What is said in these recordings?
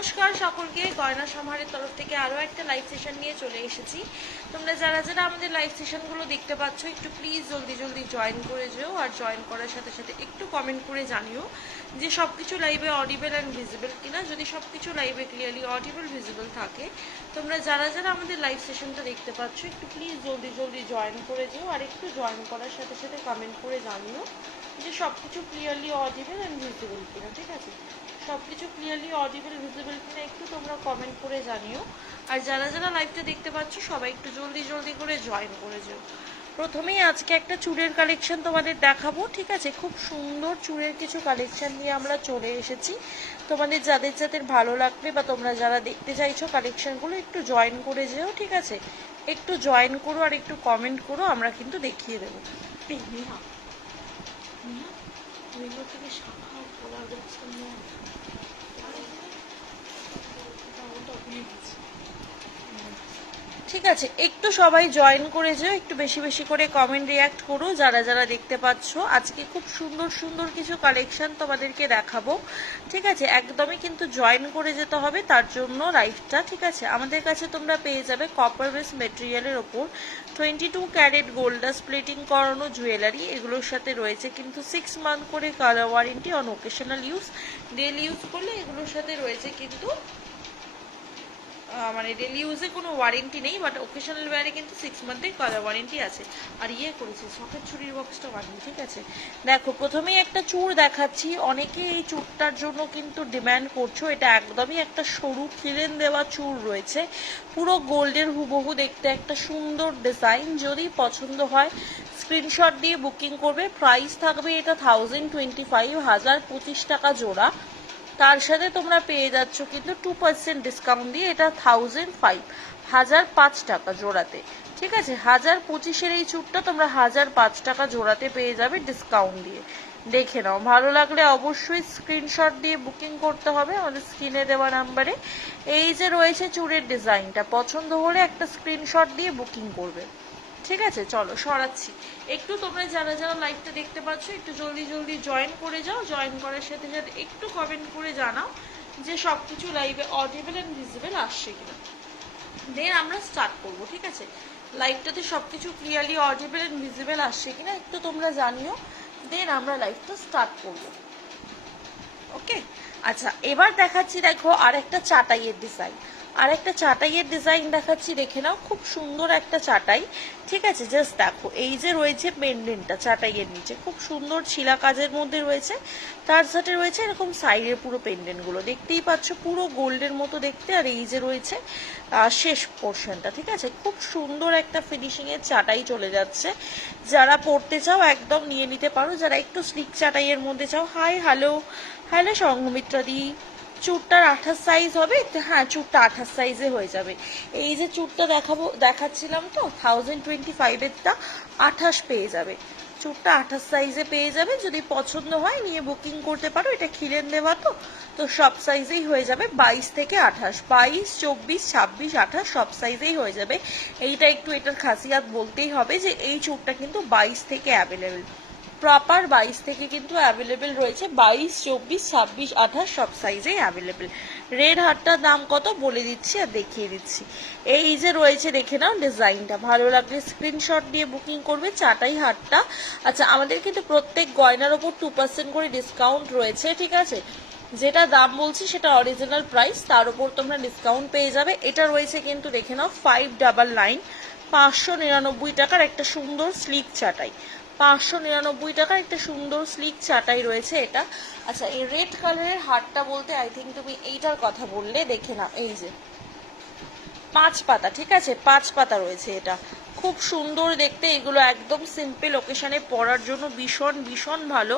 নমস্কার সকলকে, গয়না সমাহারের তরফ থেকে আরও একটা লাইভ সেশন নিয়ে চলে এসেছি। তোমরা যারা যারা আমাদের লাইভ সেশনগুলো দেখতে পাচ্ছ একটু প্লিজ জলদি জলদি জয়েন করে যেও, আর জয়েন করার সাথে সাথে একটু কমেন্ট করে জানিও যে সব কিছু লাইভে অডিবল অ্যান্ড ভিজিবল কিনা। যদি সব কিছু লাইভে ক্লিয়ারলি অডিবল ভিজিবল থাকে, তোমরা যারা যারা আমাদের লাইভ সেশনটা দেখতে পাচ্ছ একটু প্লিজ জলদি জলদি জয়েন করে যেও, আর একটু জয়েন করার সাথে সাথে কমেন্ট করে জানিও যে সব কিছু ক্লিয়ারলি অডিবল অ্যান্ড ভিজিবল কিনা। ঠিক আছে, সব কিছু ক্লিয়ারলি অডিবল ভিজিবল কিনা একটু তোমরা কমেন্ট করে জানিও। আর যারা যারা লাইভটা দেখতে পাচ্ছ সবাই একটু জলদি জলদি করে জয়েন করে যেও। প্রথমেই আজকে একটা চুড়ের কালেকশন তোমাদের দেখাবো। ঠিক আছে, খুব সুন্দর চুড়ের কিছু কালেকশন নিয়ে আমরা চলে এসেছি। তোমাদের যাদের যাদের ভালো লাগবে বা তোমরা যারা দেখতে চাইছো কালেকশনগুলো একটু জয়েন করে যেও। ঠিক আছে, একটু জয়েন করো আর একটু কমেন্ট করো, আমরা কিন্তু দেখিয়ে দেবো। থেকে শাখা পড়া যাচ্ছে না। ঠিক আছে, একটু সবাই জয়েন করে যেও, একটু বেশি বেশি করে কমেন্ট রিয়াক্ট করো যারা যারা দেখতে পাচ্ছ। আজকে খুব সুন্দর সুন্দর কিছু কালেকশন তোমাদেরকে দেখাবো। ঠিক আছে, একদমই কিন্তু জয়েন করে যেতে হবে তার জন্য লাইভটা। ঠিক আছে, আমাদের কাছে তোমরা পেয়ে যাবে কপার বেস মেটেরিয়ালের ওপর 22 ক্যারেট গোল্ডাস প্লেটিং করানো জুয়েলারি। এগুলোর সাথে রয়েছে কিন্তু 6 মান্থ করে colour warranty on occasional use. Daily use করলে এগুলোর সাথে রয়েছে কিন্তু মানে ডেলি ইউজে কোনো ওয়ারেন্টি নেই, বাট ওকেশনাল ওয়্যারে কিন্তু 6 মান্থের কালার ওয়ারেন্টি আছে। আর করেছি সকেট ছুরির বক্সটা বানিয়ে। ঠিক আছে, দেখো প্রথমেই একটা চূড় দেখাচ্ছি। অনেকে এই চূড়টার জন্য কিন্তু ডিম্যান্ড করছো। এটা একদমই একটা সরু খিলেন দেওয়া চূড় রয়েছে, পুরো গোল্ডের হুবহু দেখতে, একটা সুন্দর ডিজাইন। যদি পছন্দ হয় স্ক্রিনশট দিয়ে বুকিং করবে। প্রাইস থাকবে এটা 1025 টাকা জোড়া। তার সাথে তোমরা পেয়ে যাচ্ছ কিন্তু 2% ডিসকাউন্ট দিয়ে এটা 1005 টাকা জোড়াতে। ঠিক আছে, 1025 এই চুটটা তোমরা 1005 টাকা জোড়াতে পেয়ে যাবে ডিসকাউন্ট দিয়ে। দেখে নাও, ভালো লাগলে অবশ্যই স্ক্রিনশট দিয়ে বুকিং করতে হবে আমাদের স্ক্রিনে দেওয়া নাম্বারে। এই যে রয়েছে চুড়ের ডিজাইনটা, পছন্দ হলে একটা স্ক্রিনশট দিয়ে বুকিং করবে। ঠিক আছে, চলো সরাচ্ছি। একটু তোমরা যারা যারা লাইভটা দেখতে পাচ্ছ একটু জলদি জলদি জয়েন করে যাও। জয়েন করার সাথে সাথে একটু কমেন্ট করে জানাও যে সব কিছু লাইভে অডিবল অ্যান্ড ভিজিবল আসছে কিনা। দেন আমরা স্টার্ট করবো। ঠিক আছে, লাইভটাতে সব কিছু ক্লিয়ারলি অডিবল অ্যান্ড ভিজিবল আসছে কিনা একটু তোমরা জানিও। দেন আমরা লাইভটা স্টার্ট করবো। ওকে, আচ্ছা এবার দেখাচ্ছি, দেখো আর একটা চাটাইয়ের ডিজাইন। আর একটা চাটাইয়ের ডিজাইন দেখাচ্ছি, দেখে নাও, খুব সুন্দর একটা চাটাই। ঠিক আছে, জাস্ট দেখো এই যে রয়েছে পেন্ডেন্টটা চাটাইয়ের নিচে, খুব সুন্দর ছিলা কাজের মধ্যে রয়েছে। তার সাথে রয়েছে এরকম সাইডের পুরো পেন্ডেন্টগুলো, দেখতেই পাচ্ছ পুরো গোল্ডের মতো দেখতে। আর এই যে রয়েছে শেষ পোর্শনটা। ঠিক আছে, খুব সুন্দর একটা ফিনিশিংয়ের চাটাই চলে যাচ্ছে। যারা পড়তে চাও একদম নিয়ে নিতে পারো, যারা একটু স্লিক চাটাইয়ের মধ্যে চাও। হাই হ্যালো হ্যালো সঙ্গমিত্রা দি, চুটটার 28 সাইজ হবে? হ্যাঁ, চুটটা 28 সাইজে হয়ে যাবে। এই যে চুটটা দেখাচ্ছিলাম তো 1025-এরটা 28 পেয়ে যাবে। চুটটা 28 সাইজে পেয়ে যাবে। যদি পছন্দ হয় নিয়ে বুকিং করতে পারো। এটা খিলেন দেওয়া তো সব সাইজেই হয়ে যাবে। 22 থেকে 28, 22, 24, 26, 28 সব সাইজেই হয়ে যাবে। এইটা একটু এটার খাসিয়াত বলতেই হবে যে এই চুটটা কিন্তু 22 থেকে অ্যাভেলেবেল, প্রপার 22 থেকে কিন্তু অ্যাভেলেবেল রয়েছে। 22, 24, 26, 28 সব সাইজেই অ্যাভেলেবেল। রেড হারটার দাম কত বলে দিচ্ছি আর দেখিয়ে দিচ্ছি। এই যে রয়েছে, দেখে নাও ডিজাইনটা, ভালো লাগলে স্ক্রিনশট দিয়ে বুকিং করবে। চাটাই হারটা, আচ্ছা আমাদের কিন্তু প্রত্যেক গয়নার ওপর 2% করে ডিসকাউন্ট রয়েছে। ঠিক আছে, যেটা দাম বলছি সেটা অরিজিনাল প্রাইস, তার উপর তোমরা ডিসকাউন্ট পেয়ে যাবে। এটা রয়েছে কিন্তু দেখে নাও 599, 599 টাকার একটা সুন্দর স্লিক চাটাই। 599 টাকার একটা সুন্দর স্লিক চাটাই রয়েছে এটা। আচ্ছা এই রেড কালারের হারটা বলতে আই থিঙ্ক তুমি এইটার কথা বললে। দেখে না, এই যে 5 পাতা। ঠিক আছে, 5 পাতা রয়েছে। এটা খুব সুন্দর দেখতে। এগুলো একদম সিম্পল ওকেশনে পরার জন্য ভীষণ ভীষণ ভালো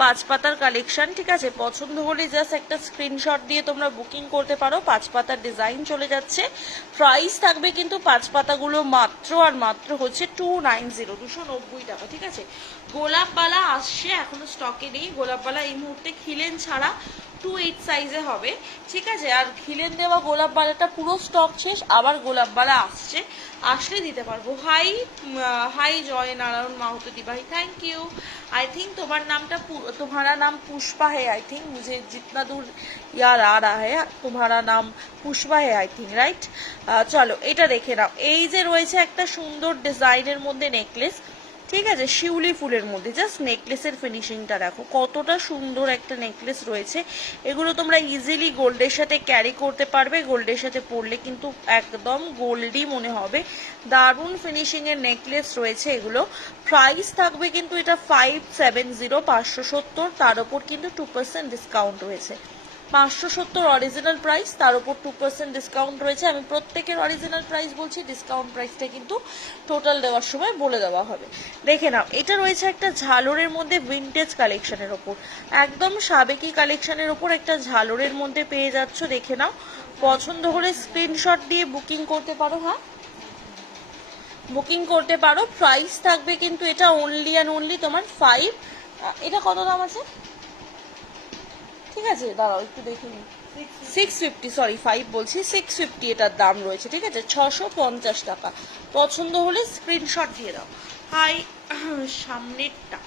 5 পাতার কালেকশন। ঠিক আছে, পছন্দ হলে জাস্ট একটা স্ক্রিনশট দিয়ে তোমরা বুকিং করতে পারো। 5 পাতার ডিজাইন চলে যাচ্ছে। প্রাইস থাকবে কিন্তু 5 পাতাগুলো মাত্র আর মাত্র হচ্ছে 290 টাকা। ঠিক আছে, গোলাপবালা আসছে, এখনো স্টকে নেই গোলাপবালা এই মুহূর্তে খিলেন ছাড়া। 2/8 সাইজে হবে, ঠিক আছে। আর খিলেন দেওয়া গোলাপ বালাটা পুরো স্টক শেষ, আবার গোলাপ বালা আসছে, আসলে দিতে পারবো। হাই হাই জয় নারায়ণ মাহাতো दी भाई, थैंक यू। आई थिंक तुम्हारा नाम पुष्पा है, आई थिंक मुझे जितना दूर याद आ रहा है तुम्हारा नाम पुष्पा है, आई थिंक राइट। চলো এটা দেখে নাও। এই যে রয়েছে একটা সুন্দর ডিজাইনের মধ্যে নেকলেস, ঠিক আছে, শিউলি ফুলের মধ্যে। জাস্ট নেকলেসের ফিনিশিংটা দেখো কতটা সুন্দর একটা নেকলেস রয়েছে। এগুলো তোমরা ইজিলি গোল্ডের সাথে ক্যারি করতে পারবে, গোল্ডের সাথে পরলে কিন্তু একদম গোল্ডই মনে হবে। দারুণ ফিনিশিং এর নেকলেস রয়েছে এগুলো। প্রাইস থাকবে কিন্তু এটা 570, 570, তার উপর কিন্তু 2% ডিসকাউন্ট রয়েছে। 570 অরিজিনাল প্রাইস, তার উপর 2% ডিসকাউন্ট রয়েছে। আমি প্রত্যেকের অরিজিনাল প্রাইস বলছি, ডিসকাউন্ট প্রাইসটা কিন্তু টোটাল দেওয়ার সময় বলে দেওয়া হবে। দেখে নাও, এটা রয়েছে একটা ঝালরের মধ্যে ভিনটেজ কালেকশনের ওপর, একদম সাবেকি কালেকশনের ওপর একটা ঝালরের মধ্যে পেয়ে যাচ্ছ। দেখে নাও, পছন্দ হলে স্ক্রিনশট দিয়ে বুকিং করতে পারো। হ্যাঁ, বুকিং করতে পারো। প্রাইস থাকবে কিন্তু এটা অনলি অ্যান্ড অনলি তোমার 5, এটা কত দাম আছে ঠিক আছে, দাঁড়াও একটু দেখে নিই। 650, সরি 5 বলছি, 650 এটার দাম রয়েছে, ঠিক আছে, 650 টাকা। পছন্দ হলে স্ক্রিনশট দিয়ে দাও। হাই সামনেরটা,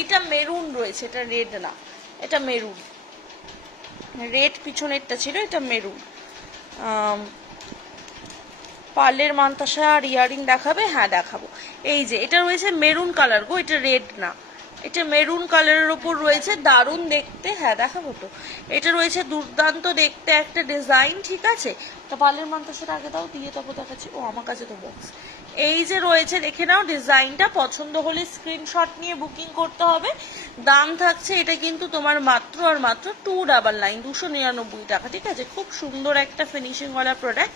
এটা মেরুন রয়েছে, এটা রেড না, এটা মেরুন। রেড পিছনেরটা ছিল, এটা মেরুন। পার্লের মানতাসা আর ইয়ারিং দেখাবে? হ্যাঁ দেখাবো। এই যে এটা রয়েছে মেরুন কালার গো, এটা রেড না, এটা মেরুন কালারের ওপর রয়েছে, দারুণ দেখতে। হ্যাঁ দেখাবো তো। এটা রয়েছে দুর্দান্ত দেখতে একটা ডিজাইন, ঠিক আছে। তা পার্লের মানতাসাটা আগে দাও, দিয়ে তবে দেখাচ্ছি। ও আমার কাছে তো বক্স। এই যে রয়েছে দেখে নাও ডিজাইনটা, পছন্দ হলে স্ক্রিনশট নিয়ে বুকিং করতে হবে। দাম থাকছে এটা কিন্তু তোমার মাত্র আর মাত্র 299, 299 টাকা, ঠিক আছে। খুব সুন্দর একটা ফিনিশিংওয়ালা প্রোডাক্ট,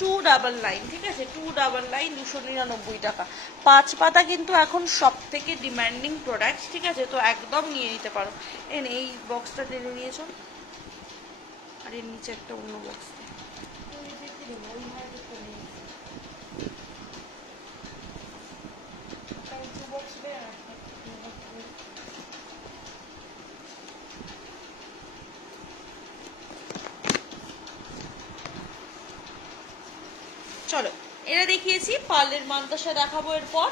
299, ঠিক আছে, 299, 299 টাকা। 5 পাতা কিন্তু এখন সব থেকে ডিমান্ডিং প্রোডাক্ট, ঠিক আছে, তো একদম নিয়ে নিতে পারো। এই বক্সটা টেনে নিয়েছো, আর এর নিচে একটা অন্য বক্স। চলো এটা দেখিয়েছি, পার্লের মানতাসা দেখাবো এরপর,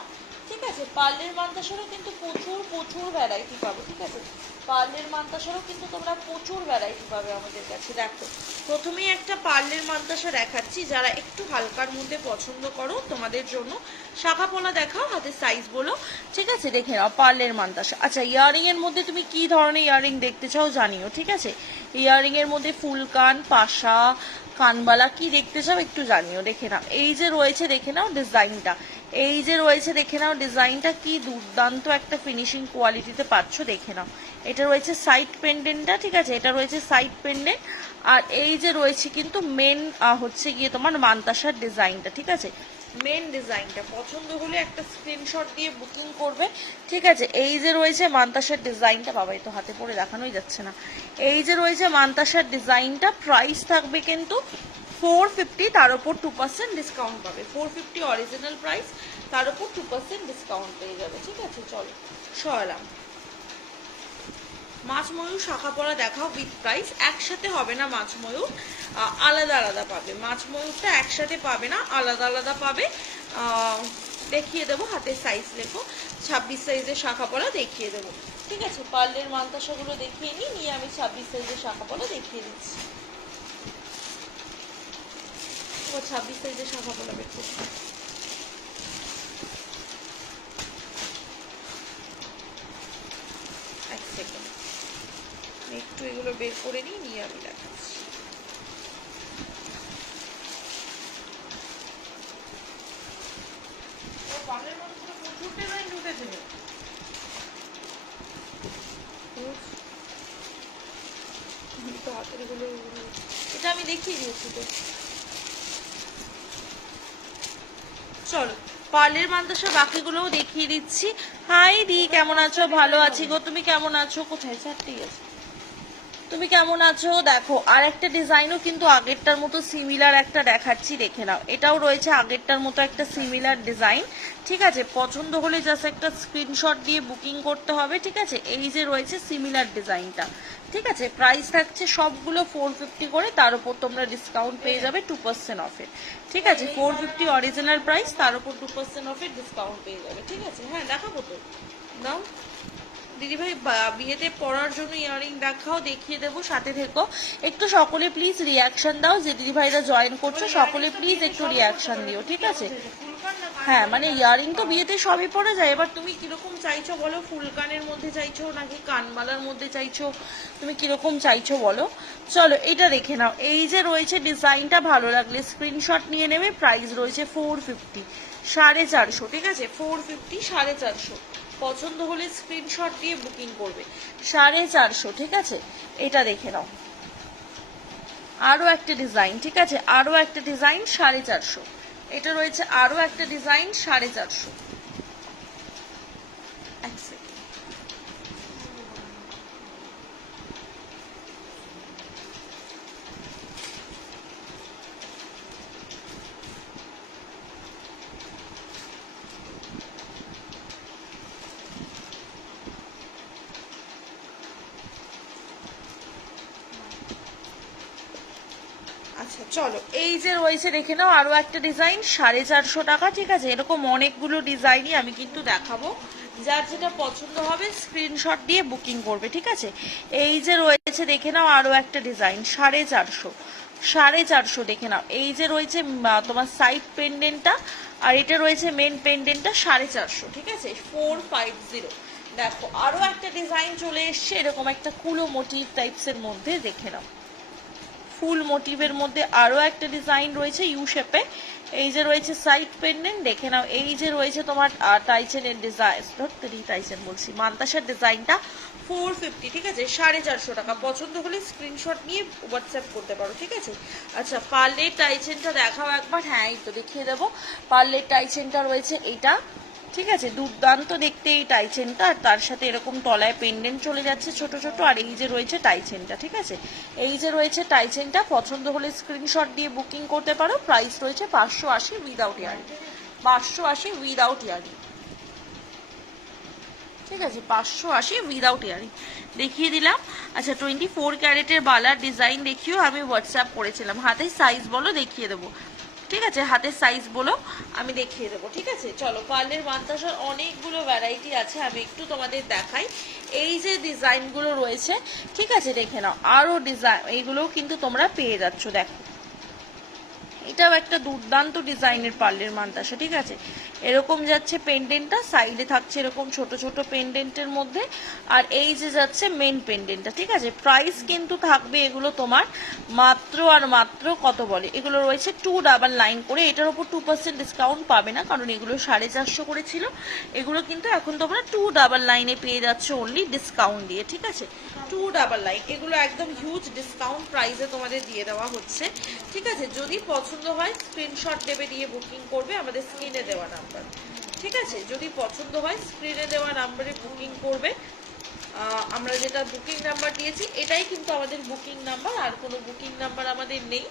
ঠিক আছে। পার্লের মানতাসারও কিন্তু প্রচুর প্রচুর ভ্যারাইটি পাবো, ঠিক আছে। পার্লের মানতাসারও কিন্তু তোমরা প্রচুর ভ্যারাইটি পাবে আমাদের কাছে। দেখো প্রথমেই একটা পার্লের মানতাসা দেখাচ্ছি, যারা একটু হালকার মধ্যে পছন্দ করো তোমাদের জন্য। শাখা পোলা দেখাও, হাতের সাইজ বলো, ঠিক আছে। দেখে নাও পার্লের মানতাসা। আচ্ছা, ইয়ারিং এর মধ্যে তুমি কি ধরনের ইয়ারিং দেখতে চাও জানিও, ঠিক আছে। ইয়ারিং এর মধ্যে ফুলকান, পাশা, কানবালা কি দেখতে চাও একটু জানিও। দেখে নাও এই যে রয়েছে, দেখে নাও ডিজাইনটা, এই যে রয়েছে দেখে নাও ডিজাইনটা, কি দুর্দান্ত একটা ফিনিশিং কোয়ালিটিতে পাচ্ছ। দেখে নাও, এটা রয়েছে সাইড পেন্ডেন্টটা, ঠিক আছে, এটা রয়েছে সাইড পেন্ডেন্ট। আর এই যে রয়েছে কিন্তু মেন হচ্ছে গিয়ে তোমার মানতাসার ডিজাইনটা, ঠিক আছে। মেন ডিজাইনটা পছন্দ হলে একটা স্ক্রিনশট দিয়ে বুকিং করবে, ঠিক আছে। এই যে রয়েছে মানতাসার ডিজাইনটা, বাবাই তো হাতে পরে দেখানোই যাচ্ছে না। এই যে রয়েছে মানতাসার ডিজাইনটা, প্রাইস থাকবে কিন্তু 450, তার উপর 2% ডিসকাউন্ট পাবে। 450 অরিজিনাল প্রাইস, তার উপর 2% ডিসকাউন্ট পেয়ে যাবে, ঠিক আছে। চলো সরালাম। মাছ ময়ূর শাখা পরা দেখাও উইথ প্রাইস। একসাথে হবে না মাছ ময়ূর, আলাদা আলাদা পাবে। মাছ ময়ূরটা একসাথে পাবে না, আলাদা আলাদা পাবে। দেখিয়ে দেবো, হাতের সাইজ লেখো, 26 সাইজের শাখা পলা দেখিয়ে দেবো, ঠিক আছে। পার্লের মানতাসাগুলো দেখিয়ে নিয়ে আমি 26 সাইজের শাখা পলা দেখিয়ে দিচ্ছি। 26 সাইজের শাখা পলা বের করছি। এক সেকেন্ড, একটু এগুলো বের করে নিয়ে আমি দেখাচ্ছি। এটা আমি দেখিয়ে দিয়েছি তো। চলো পার্লের মানতাসা বাকিগুলোও দেখিয়ে দিচ্ছি। হাই দি, কেমন আছো? ভালো আছি গো, তুমি কেমন আছো? কোথায় চারটি আছে, তুমি কেমন আছো? দেখো আর একটা ডিজাইনও কিন্তু আগেরটার মতো সিমিলার একটা দেখাচ্ছি, দেখে নাও। এটাও রয়েছে আগেরটার মতো একটা সিমিলার ডিজাইন, ঠিক আছে। পছন্দ হলে জাস্ট একটা স্ক্রিনশট দিয়ে বুকিং করতে হবে, ঠিক আছে। এই যে রয়েছে সিমিলার ডিজাইনটা, ঠিক আছে, প্রাইস থাকছে সবগুলো 450 করে, তার উপর তোমরা ডিসকাউন্ট পেয়ে যাবে 2% অফে। ঠিক আছে, 450 অরিজিনাল প্রাইস, তার উপর 2% অফের ডিসকাউন্ট পেয়ে যাবে। ঠিক আছে, হ্যাঁ দেখাবো তো, দাও দিদিভাই। বিয়েতে পরার জন্য ইয়াররিং দেখাও, দেখিয়ে দেবো, সাথে থেকো। একটু সকলে প্লিজ রিয়াকশন দাও, যে দিদিভাইরা জয়েন করছো সকলে প্লিজ একটু রিয়াকশন দিও। ঠিক আছে, হ্যাঁ মানে ইয়ারিং তো বিয়েতে সবই পরা যায়, এবার তুমি কিরকম চাইছো বলো, ফুল কানের মধ্যে চাইছো নাকি কানমালার মধ্যে চাইছো, তুমি কিরকম চাইছো বলো। চলো এটা দেখে নাও, এই যে রয়েছে ডিজাইনটা ভালো লাগলে স্ক্রিনশট নিয়ে নেবে। প্রাইস রয়েছে 450, 450। ঠিক আছে, 450, 450। পছন্দ হলে স্ক্রিনশট দিয়ে বুকিং করবে, 450। ঠিক আছে, এটা দেখে নাও, আরো একটা ডিজাইন। ঠিক আছে, আরো একটা ডিজাইন 450। এটা রয়েছে আরো একটা ডিজাইন 450। আচ্ছা চলো, এই যে রয়েছে দেখে নাও আরো একটা ডিজাইন 450 টাকা। ঠিক আছে, এরকম অনেকগুলো ডিজাইনই আমি কিন্তু দেখাবো, যার যেটা পছন্দ হবে স্ক্রিনশট দিয়ে বুকিং করবে। ঠিক আছে, এই যে রয়েছে দেখে নাও আরো একটা ডিজাইন 450, 450 দেখে নাও। এই যে রয়েছে তোমার সাইড পেন্ডেন্টটা, আর এটা রয়েছে মেন পেন্ডেন্টটা 450। ঠিক আছে, 450। দেখো আরো একটা ডিজাইন চলে এসছে এরকম একটা কুলো মোটিভ টাইপসের মধ্যে, দেখে নাও ফুল মোটিভের মধ্যে আরো একটা ডিজাইন রয়েছে ইউ শেপে। এই যে রয়েছে সাইড পেন্ডেন্ট, দেখে নাও। এই যে রয়েছে তোমার টাইচেনের ডিজাইন, টাইচেন বলছি, মান্তাসার ডিজাইনটা 450। ঠিক আছে, 450 টাকা। পছন্দ হলে স্ক্রিনশট নিয়ে হোয়াটসঅ্যাপ করতে পারো। ঠিক আছে, আচ্ছা পার্লের টাইচেনটা দেখাও একবার। হ্যাঁ এই তো দেখিয়ে দেবো, পার্লের টাইচেনটা রয়েছে এটা। ঠিক আছে, দুর্দান্ত দেখতে এই টাইচেনটা, আর তার সাথে এরকম তলায় পেন্ডেন্ট চলে যাচ্ছে ছোট ছোট। আর এই যে রয়েছে টাইচেনটা। ঠিক আছে, এই যে রয়েছে টাইচেনটা, পছন্দ হলে স্ক্রিনশট দিয়ে বুকিং করতে পারো। প্রাইস রয়েছে 580 উইদাউট ইয়ারিং, 580 উইদাউট ইয়ারিং। ঠিক আছে, 580 উইদাউট ইয়ারিং দেখিয়ে দিলাম। আচ্ছা 24 ক্যারেটের বালার ডিজাইন দেখিও, আমি হোয়াটসঅ্যাপ করেছিলাম। হাতের সাইজ বলো, দেখিয়ে দেবো। ঠিক আছে, হাতের সাইজ বলো, আমি দেখিয়ে দেবো। ঠিক আছে, চলো পার্লের মান্তাসার অনেকগুলো ভ্যারাইটি আছে, আমি একটু তোমাদের দেখাই। এই যে ডিজাইনগুলো রয়েছে, ঠিক আছে দেখে নাও, আরো ডিজাইন এইগুলোও কিন্তু তোমরা পেয়ে যাচ্ছ। দেখো এটাও একটা দুর্দান্ত ডিজাইনের পার্লের মান্তাসা। ঠিক আছে, এরকম যাচ্ছে পেন্ডেন্টটা, সাইডে থাকছে এরকম ছোট ছোট পেন্ডেন্টের মধ্যে, আর এই যে যাচ্ছে মেন পেন্ডেন্টটা। ঠিক আছে, প্রাইস কিন্তু থাকবে এগুলো তোমার মাত্র আর মাত্র কত বলে, এগুলো রয়েছে 299 করে। এটার উপর 2% ডিসকাউন্ট পাবে না, কারণ এগুলো 450 করে ছিল। এগুলো কিন্তু এখন তোমরা 299 পেয়ে যাচ্ছ অনলি ডিসকাউন্ট দিয়ে। ঠিক আছে, 299, এগুলো একদম হিউজ ডিসকাউন্ট প্রাইসে তোমাদের দিয়ে দেওয়া হচ্ছে। ঠিক আছে, যদি পছন্দ হয় স্ক্রিনশট দেবে, দিয়ে বুকিং করবে আমাদের স্ক্রিনে দেওয়া নাম্বার। ঠিক আছে, যদি পছন্দ হয় স্ক্রিনে দেওয়া নাম্বারে বুকিং করবে। আমরা যেটা বুকিং নাম্বার দিয়েছি এটাই কিন্তু আমাদের বুকিং নাম্বার, আর কোনো বুকিং নাম্বার আমাদের নেই।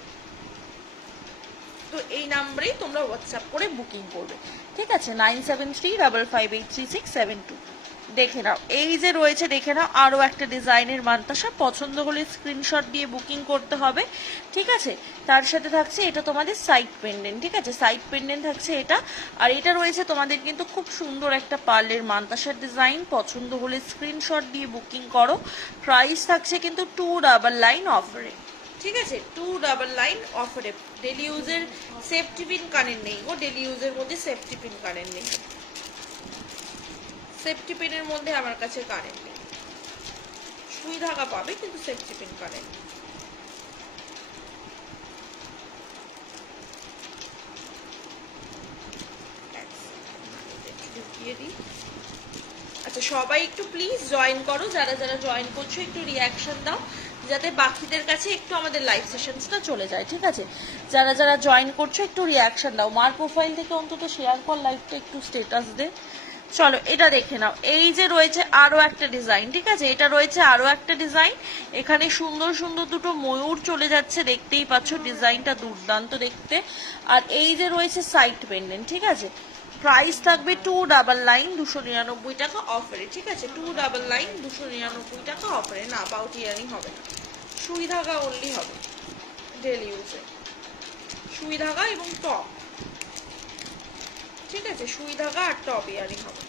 তো এই নাম্বারেই তোমরা হোয়াটসঅ্যাপ করে বুকিং করবে। ঠিক আছে, 9735583672। দেখে নাও, এই যে রয়েছে দেখে নাও আরো একটা ডিজাইনের মান্তাসা, পছন্দ হলে স্ক্রিনশট দিয়ে বুকিং করতে হবে। ঠিক আছে, তার সাথে থাকছে এটা তোমাদের সাইড পেন্ডেন্ট। ঠিক আছে, সাইড পেন্ডেন্ট থাকছে এটা, আর এটা রয়েছে তোমাদের কিন্তু খুব সুন্দর একটা পার্লের মান্তাসার ডিজাইন। পছন্দ হলে স্ক্রিনশট দিয়ে বুকিং করো। প্রাইস থাকছে কিন্তু 299 অফারে। ঠিক আছে, 299 অফারে। ডেলি ইউজের সেফটি পিন কানের নেই গো, ডেলি ইউজের মধ্যে সেফটি পিন কানের নেই, সেফটি পিনের মধ্যে আমার কাছে কারেন্ট নেই। সুই ধাগা পাবে কিন্তু সেফটি পিন কারেন্ট। ঢুকিয়ে দিই। আচ্ছা সবাই একটু প্লিজ জয়েন করো, যারা যারা জয়েন করছো একটু রিয়াকশন দাও, যাতে বাকিদের কাছে একটু আমাদের লাইভ সেশনসটা চলে যায়। ঠিক আছে, যারা যারা জয়েন করছো একটু রিয়াকশন দাও, মার প্রোফাইল থেকে অন্তত শেয়ার কর লাইভটা, একটু স্ট্যাটাস দে। চলো এটা দেখে নাও, এই যে রয়েছে আরো একটা ডিজাইন। ঠিক আছে, এটা রয়েছে আরো একটা ডিজাইন, এখানে সুন্দর সুন্দর দুটো ময়ূর চলে যাচ্ছে, দেখতেই পাচ্ছ ডিজাইনটা দুর্দান্ত দেখতে। আর এই যে রয়েছে সাইড পেন্ডেন্ট। ঠিক আছে, প্রাইস থাকবে 299 299 টাকা অফারে, ঠিক আছে? 299 299 টাকা অফারে। না বাউট ইয়ারিং হবে না, সুই ধাগা অনলি হবে ডেলি ইউজে, সুই ধাগা এবং টপ, ঠিক আছে? সুই ধাগা আর টপ ইয়ারিং হবে।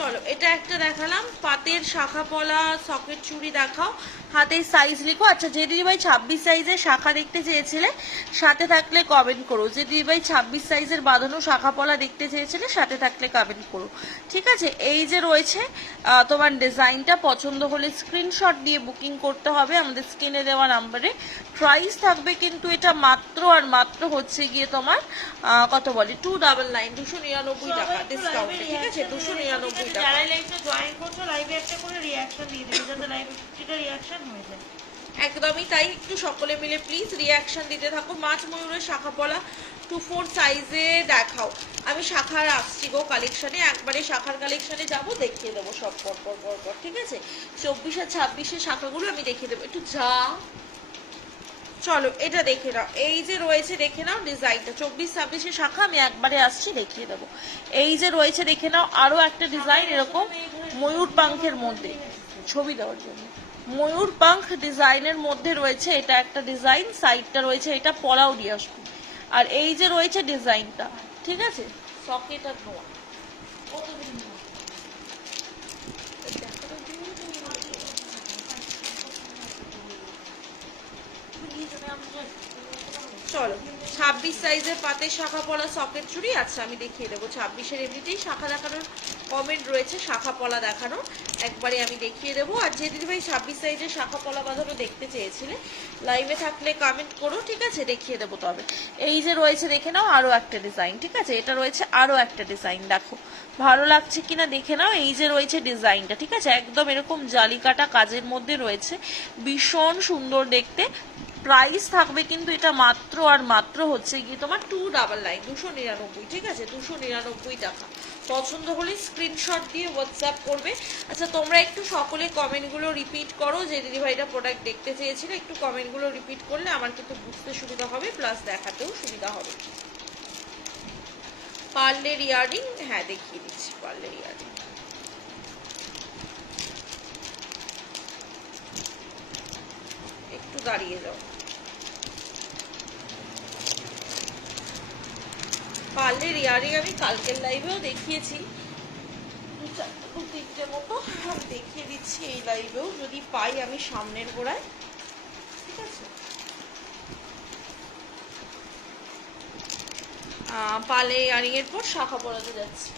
চলো এটা একটা দেখালাম, পাতের শাখা পলা সকেট চুড়ি দেখাও, হাতের সাইজ লিখো। আচ্ছা যে দিদিভাই 26 সাইজের শাখা দেখতে চেয়েছিলে সাথে থাকলে কমেন্ট করো, যে দিদিভাই 26 সাইজের বাঁধানো শাখা পলা দেখতে চেয়েছিলে সাথে থাকলে কমেন্ট করো, ঠিক আছে? এই যে রয়েছে তোমার ডিজাইনটা, পছন্দ হলে স্ক্রিনশট দিয়ে বুকিং করতে হবে আমাদের স্ক্রিনে দেওয়া নাম্বারে। প্রাইস থাকবে কিন্তু এটা মাত্র আর মাত্র হচ্ছে গিয়ে তোমার কত বলে 299 299 টাকা ডিসকাউন্টে, ঠিক আছে? 299 টাকা। যারা লাইভে জয়েন করছো লাইভে একটা করে রিঅ্যাকশন দিয়ে দিবে যাতে লাইভে 50টা রিঅ্যাকশন হয়ে যায়। একদমই তাই, একটু সকলে মিলে প্লিজ রিঅ্যাকশন দিতে থাকো। মাছ ময়ূরের শাখা পলা 2-4 সাইজে দেখাও। আমি শাখার আসছি গো কালেকশনে, একবারে শাখার কালেকশনে যাব, দেখিয়ে দেবো সব পর পর পর পর, ঠিক আছে? 24 আর 26 শাখাগুলো আমি দেখিয়ে দেবো, একটু যা। চলো এটা দেখে নাও, এই যে রয়েছে দেখে নাও ডিজাইনটা, 24-26 শাখা আমি একবারে আসছি দেখিয়ে দেবো। এই যে রয়েছে দেখে নাও আরো একটা ডিজাইন এরকম ময়ূর পাঙ্খের মধ্যে, ছবি দেওয়ার জন্য ময়ূর পাঙ্খ ডিজাইনের মধ্যে রয়েছে এটা একটা ডিজাইন, সাইডটা রয়েছে এটা পলাও দিয়ে আসবে। আর এই যে রয়েছে ডিজাইনটা, ঠিক আছে? সকেট আর নোয়া চলো 26 সাইজের পাতের শাখা পলা সকেট চুড়ি। আচ্ছা আমি দেখিয়ে দেবো 26-এর এমনিতেই শাখা দেখানোর কমেন্ট রয়েছে, শাখা পলা দেখানো একবারে আমি দেখিয়ে দেবো। আর যে দিদিভাই 26 সাইজের শাখা পলা বাঁধানো দেখতে চেয়েছিলে লাইভে থাকলে কমেন্ট করো, ঠিক আছে? দেখিয়ে দেবো। তবে এই যে রয়েছে দেখে নাও আরো একটা ডিজাইন, ঠিক আছে? এটা রয়েছে আরো একটা ডিজাইন, দেখো ভালো লাগছে কিনা দেখে নাও। এই যে রয়েছে ডিজাইনটা, ঠিক আছে? একদম এরকম জালি কাটা কাজের মধ্যে রয়েছে, ভীষণ সুন্দর দেখতে। প্রাইস থাকবে কিন্তু এটা মাত্র আর মাত্র হচ্ছে গিয়ে তোমার 299 299, ঠিক আছে? 299 টাকা। পছন্দ হলে স্ক্রিনশট দিয়ে হোয়াটসঅ্যাপ করবে। আচ্ছা তোমরা একটু সকলে কমেন্টগুলো রিপিট করো, যে দিদিভাইটা প্রোডাক্ট দেখতে চেয়েছিল একটু কমেন্টগুলো রিপিট করলে আমার কিন্তু বুঝতে সুবিধা হবে, প্লাস দেখাতেও সুবিধা হবে। পার্লের ইয়ারিং, হ্যাঁ দেখিয়ে দিচ্ছি পার্লের ইয়ারিং। একটু দাঁড়িয়ে যাও। পার্লের ইয়ারিং আমি কালকের লাইভেও দেখিয়েছি, 2-3টে মতো আমি দেখিয়ে দিচ্ছি এই লাইভেও, যদি পাই আমি সামনের গোড়ায়, ঠিক আছে? পার্লের ইয়ারিং এর পর শাখা পরাতে যাচ্ছি,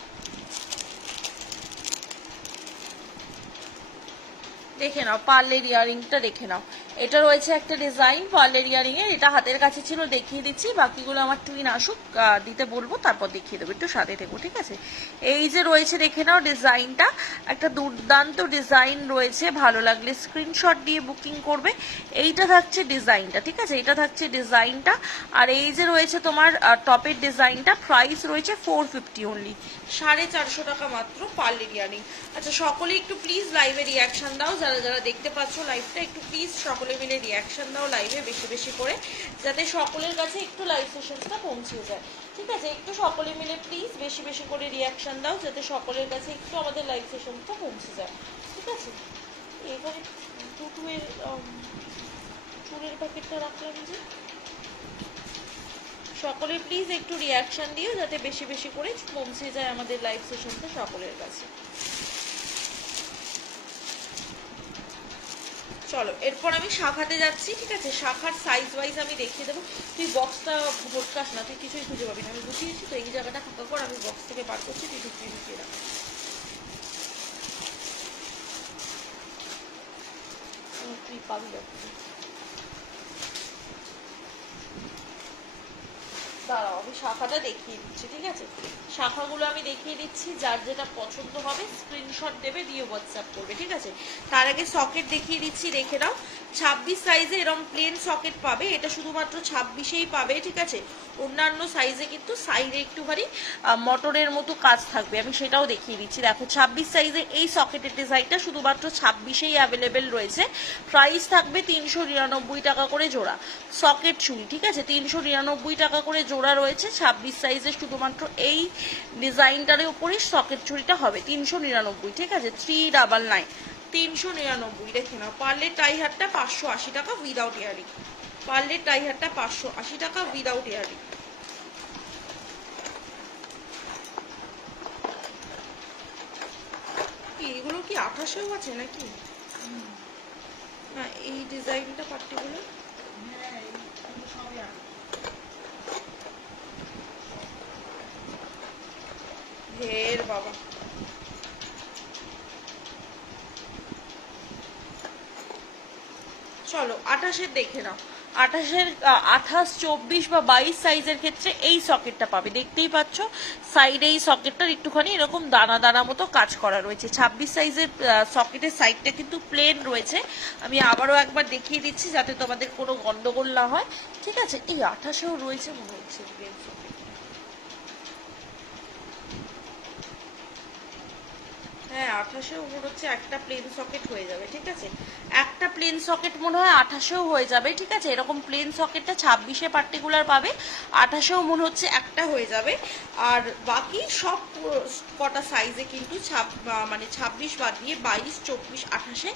দেখে নাও পার্লের ইয়ারিংটা দেখে নাও। এটা রয়েছে একটা ডিজাইন পার্লের ইয়ারিং এর, এটা হাতের কাছে ছিল দেখিয়ে দিচ্ছি, বাকিগুলো আমার টুইন আসুক দিতে বলবো তারপর দেখিয়ে দেবো, একটু সাথে থেকো, ঠিক আছে? এই যে রয়েছে দেখে নাও ডিজাইনটা, একটা দুর্দান্ত ডিজাইন রয়েছে, ভালো লাগলে স্ক্রিনশট দিয়ে বুকিং করবে। এইটা থাকছে ডিজাইনটা, ঠিক আছে? এটা থাকছে ডিজাইনটা। আর এই যে রয়েছে তোমার টপের ডিজাইনটা, প্রাইস রয়েছে 450 অনলি, 450 টাকা মাত্র পার্লের ইয়ারিং। আচ্ছা সকলে একটু প্লিজ লাইভে রিয়াকশন দাও, যারা যারা দেখতে পাচ্ছ লাইভটা একটু প্লিজ সকলে মিলে রিয়াকশন দাও লাইভে বেশি বেশি করে, যাতে সকলের কাছে একটু লাইভ সেশনটা পৌঁছে যায়, ঠিক আছে? একটু সকলে মিলে প্লিজ বেশি বেশি করে রিয়াকশন দাও যাতে সকলের কাছে একটু আমাদের লাইভ সেশনটা পৌঁছে যায়, ঠিক আছে? এখানে টুটুয়ের চুলের প্যাকেটটা রাখলাম যে, সকলে প্লিজ একটু রিয়াকশন দিও যাতে বেশি বেশি করে পৌঁছে যায় আমাদের লাইভ সেশনটা সকলের কাছে। চলো এরপর আমি শাখাতে যাচ্ছি, ঠিক আছে? শাখার সাইজ ওয়াইজ আমি দেখিয়ে দেবো। তুই বক্সটা ভোটকাস না, তুই কিছুই খুঁজে পাবি না, আমি বুঝিয়েছি তো। এই জায়গাটা ফাঁকা কর, আমি বক্স থেকে বার করছি, তুই ঢুকিয়ে ঢুকিয়ে রাখ। তুই পাবি না। দাঁড়াও আমি শাখাটা দেখিয়ে দিচ্ছি, ঠিক আছে? শাখাগুলো আমি দেখিয়ে দিচ্ছি, যার যেটা পছন্দ হবে স্ক্রিনশট দেবে, দিয়ে হোয়াটসঅ্যাপ করবে, ঠিক আছে? তার আগে সকেট দেখিয়ে দিচ্ছি, দেখে নাও। 26 সাইজে এরকম প্লেন সকেট পাবে, এটা শুধুমাত্র 26এই পাবে, ঠিক আছে? অন্যান্য সাইজে কিন্তু সাইডে একটুখানি মটরের মতো কাজ থাকবে, আমি সেটাও দেখিয়ে দিচ্ছি। দেখো 26 সাইজে এই সকেটের ডিজাইনটা শুধুমাত্র 26এই অ্যাভেলেবেল রয়েছে। প্রাইস থাকবে 399 টাকা করে জোড়া। সকেট চুড়ি, ঠিক আছে? 399 টাকা করে জোড়া রয়েছে। 26 সাইজে শুধুমাত্র এই ডিজাইনটার উপরে সকেট চুড়িটা হবে 399, ঠিক আছে? 399, 399 দেখে নাও। পার্লের টাই হারটা 580 টাকা উইদাউট ইয়ারিং। পার্লের টাই হারটা 580 টাকা উইদাউট ইয়ারিং। এগুলো কি 28এও আছে নাকি? না, এই ডিজাইনটা পার্টিকুলার হের বাবা। চলো 28-এর দেখে নাও। 28-এর 28, 24 বা 22 সাইজের ক্ষেত্রে এই সকেটটা পাবে, দেখতেই পাচ্ছ সাইডে এই সকেটটার একটুখানি এরকম দানা দানা মতো কাজ করা রয়েছে। 26 সাইজের সকেটের সাইডটা কিন্তু প্লেন রয়েছে। আমি আবারও একবার দেখিয়ে দিচ্ছি যাতে তোমাদের কোনো গন্ডগোল না হয়, ঠিক আছে? এই 28-এও রয়েছে মনে হচ্ছে প্লেন সকেট। হ্যাঁ 28-এও মনে হচ্ছে একটা প্লেন সকেট হয়ে যাবে, ঠিক আছে? একটা প্লেন সকেট মনে হয় 28-এও হয়ে যাবে, ঠিক আছে? এরকম প্লেন সকেটটা 26-এ পার্টিকুলার পাবে, 28-এও মনে হচ্ছে একটা হয়ে যাবে। আর বাকি সব কটা সাইজে কিন্তু মানে 26 বাদ দিয়ে 22, 24, 28-এ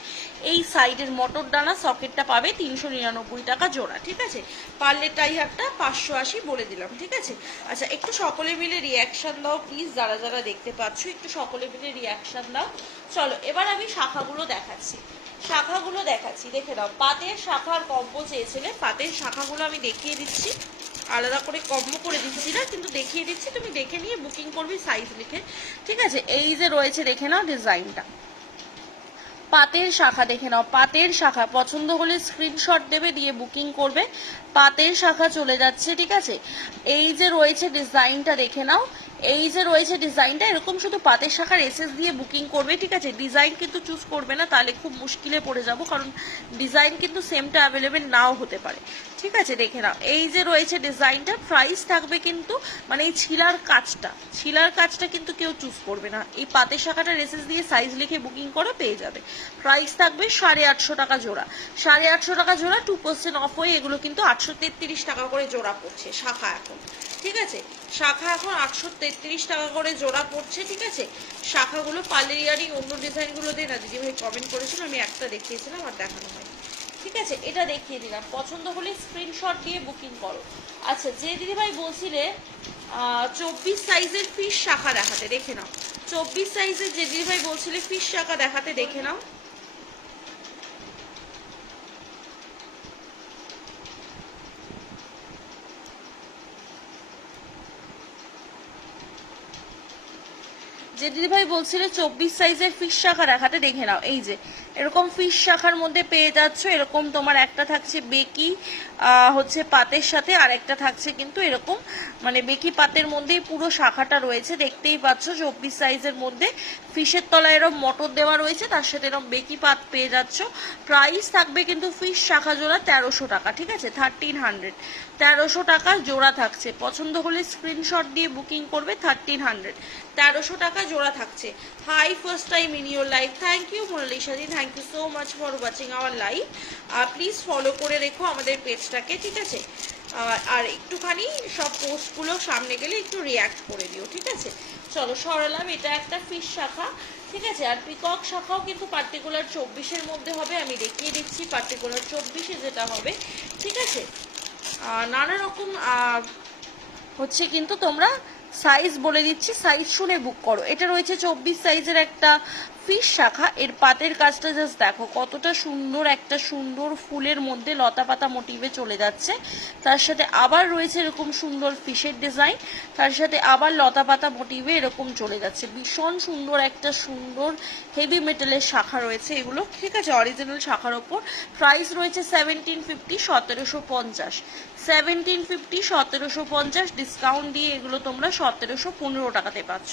এই সাইডের মটর ডানা সকেটটা পাবে 399 টাকা জোড়া, ঠিক আছে? পার্লের টাই হারটা 580 বলে দিলাম, ঠিক আছে? আচ্ছা একটু সকলে মিলে রিয়াকশন দাও প্লিজ, যারা যারা দেখতে পাচ্ছ একটু সকলে মিলে রিয়াকশন দাও। চলো এবার আমি শাখাগুলো দেখাচ্ছি, শাখাগুলো দেখাচ্ছি, দেখে নাও। পাতের শাখার কম্বো চেয়েছিলে, পাতের শাখাগুলো আমি দেখিয়ে দিচ্ছি, আলাদা করে কম্বো করে দিচ্ছি না, কিন্তু দেখিয়ে দিচ্ছি, তুমি দেখে নিয়ে বুকিং করবি সাইজ লিখে, ঠিক আছে? এই যে রয়েছে দেখে নাও ডিজাইনটা, পাতের শাখা দেখে নাও। পাতের শাখা পছন্দ হলে স্ক্রিনশট দেবে, দিয়ে বুকিং করবে। পাতের শাখা চলে যাচ্ছে, ঠিক আছে? এই যে রয়েছে ডিজাইনটা দেখে নাও, এই যে রয়েছে ডিজাইনটা, এরকম শুধু পাতের শাখার এসএস দিয়ে বুকিং করবে, ঠিক আছে? ডিজাইন কিন্তু চুজ করবে না, তাহলে খুব মুশকিলে পড়ে যাব, কারণ ডিজাইন কিন্তু সেমটা অ্যাভেলেবেল নাও হতে পারে, ঠিক আছে? দেখে নাও এই যে রয়েছে ডিজাইনটা। প্রাইস থাকবে কিন্তু মানে এই ছিলার কাজটা কিন্তু কেউ চুজ করবে না, এই পাতের শাখাটা এসএস দিয়ে সাইজ লিখে বুকিং করে পেয়ে যাবে। প্রাইস থাকবে 850 টাকা জোড়া, 850 টাকা জোড়া। 2% অফ হয়ে এগুলো কিন্তু 833 টাকা করে জোড়া পড়ছে শাখা এখন, ঠিক আছে? শাখা এখন 833 টাকা করে জোড়া পড়ছে, ঠিক আছে? শাখাগুলো পার্লের ইয়ারিং অন্য ডিজাইনগুলো দিয়ে না দিদিভাই কমেন্ট করেছিল, আমি একটা দেখিয়েছিলাম আর দেখানো হয়, ঠিক আছে? এটা দেখিয়ে দিলাম, পছন্দ হলে স্ক্রিনশট দিয়ে বুকিং করো। আচ্ছা যে দিদিভাই বলছিলে 24 সাইজের ফিশ শাখা দেখাতে, দেখে নাও। 24 সাইজের যে দিদিভাই বলছিলে ফিশ শাখা দেখাতে, দেখে নাও। যে দিদিভাই বলছিল 24 সাইজের ফিশ শাখা দেখাতে, দেখে নাও। এই যে এরকম ফিশ শাখার মধ্যে পেয়ে যাচ্ছ, এরকম তোমার একটা থাকছে বেকি হচ্ছে পাতের সাথে, আর একটা থাকছে কিন্তু এরকম মানে বেকি পাতের মধ্যেই পুরো শাখাটা রয়েছে, দেখতেই পাচ্ছ। 24 সাইজের মধ্যে ফিশের তলায় এরকম মটর দেওয়া রয়েছে, তার সাথে এরকম বেকি পাত পেয়ে যাচ্ছ। প্রাইস থাকবে কিন্তু ফিশ শাখা জোড়া 1300 টাকা, ঠিক আছে? 1300, 1300 টাকা জোড়া থাকছে। পছন্দ হলে স্ক্রিনশট দিয়ে বুকিং করবে। 1300, 1300 টাকা জোড়া থাকছে। Hi, first time in your life, thank you Monalisa di, thank you so much for watching our live. Please follow করে রেখো আমাদের পেজটাকে, ঠিক আছে? আর একটুখানি সব পোস্টগুলো সামনে গেলে একটু রিয়াক্ট করে দিও, ঠিক আছে? চলো সরালাম, এটা একটা ফিশ শাখা, ঠিক আছে? আর পিকক শাখাও কিন্তু পার্টিকুলার 24-এর মধ্যে হবে, আমি দেখিয়ে দিচ্ছি পার্টিকুলার 24-এ যেটা হবে, ঠিক আছে? নানা রকম হচ্ছে কিন্তু তোমরা সাইজ বলে দিচ্ছি, সাইজ শুনে বুক করো। এটা রয়েছে 24 সাইজের একটা ফিশ শাখা, এর পাতের কাজটা জাস্ট দেখো কতটা সুন্দর, একটা সুন্দর ফুলের মধ্যে লতা পাতা মোটিভে চলে যাচ্ছে, তার সাথে আবার রয়েছে এরকম সুন্দর ফিশের ডিজাইন, তার সাথে আবার লতা পাতা মোটিভে এরকম চলে যাচ্ছে। ভীষণ সুন্দর একটা সুন্দর হেভি মেটালের শাখা রয়েছে এগুলো, ঠিক আছে? অরিজিনাল শাখার ওপর। প্রাইস রয়েছে 1750, 1750, 1750, 1750 ডিসকাউন্ট দিয়ে এগুলো তোমরা 1715 টাকাতে পাচ্ছ।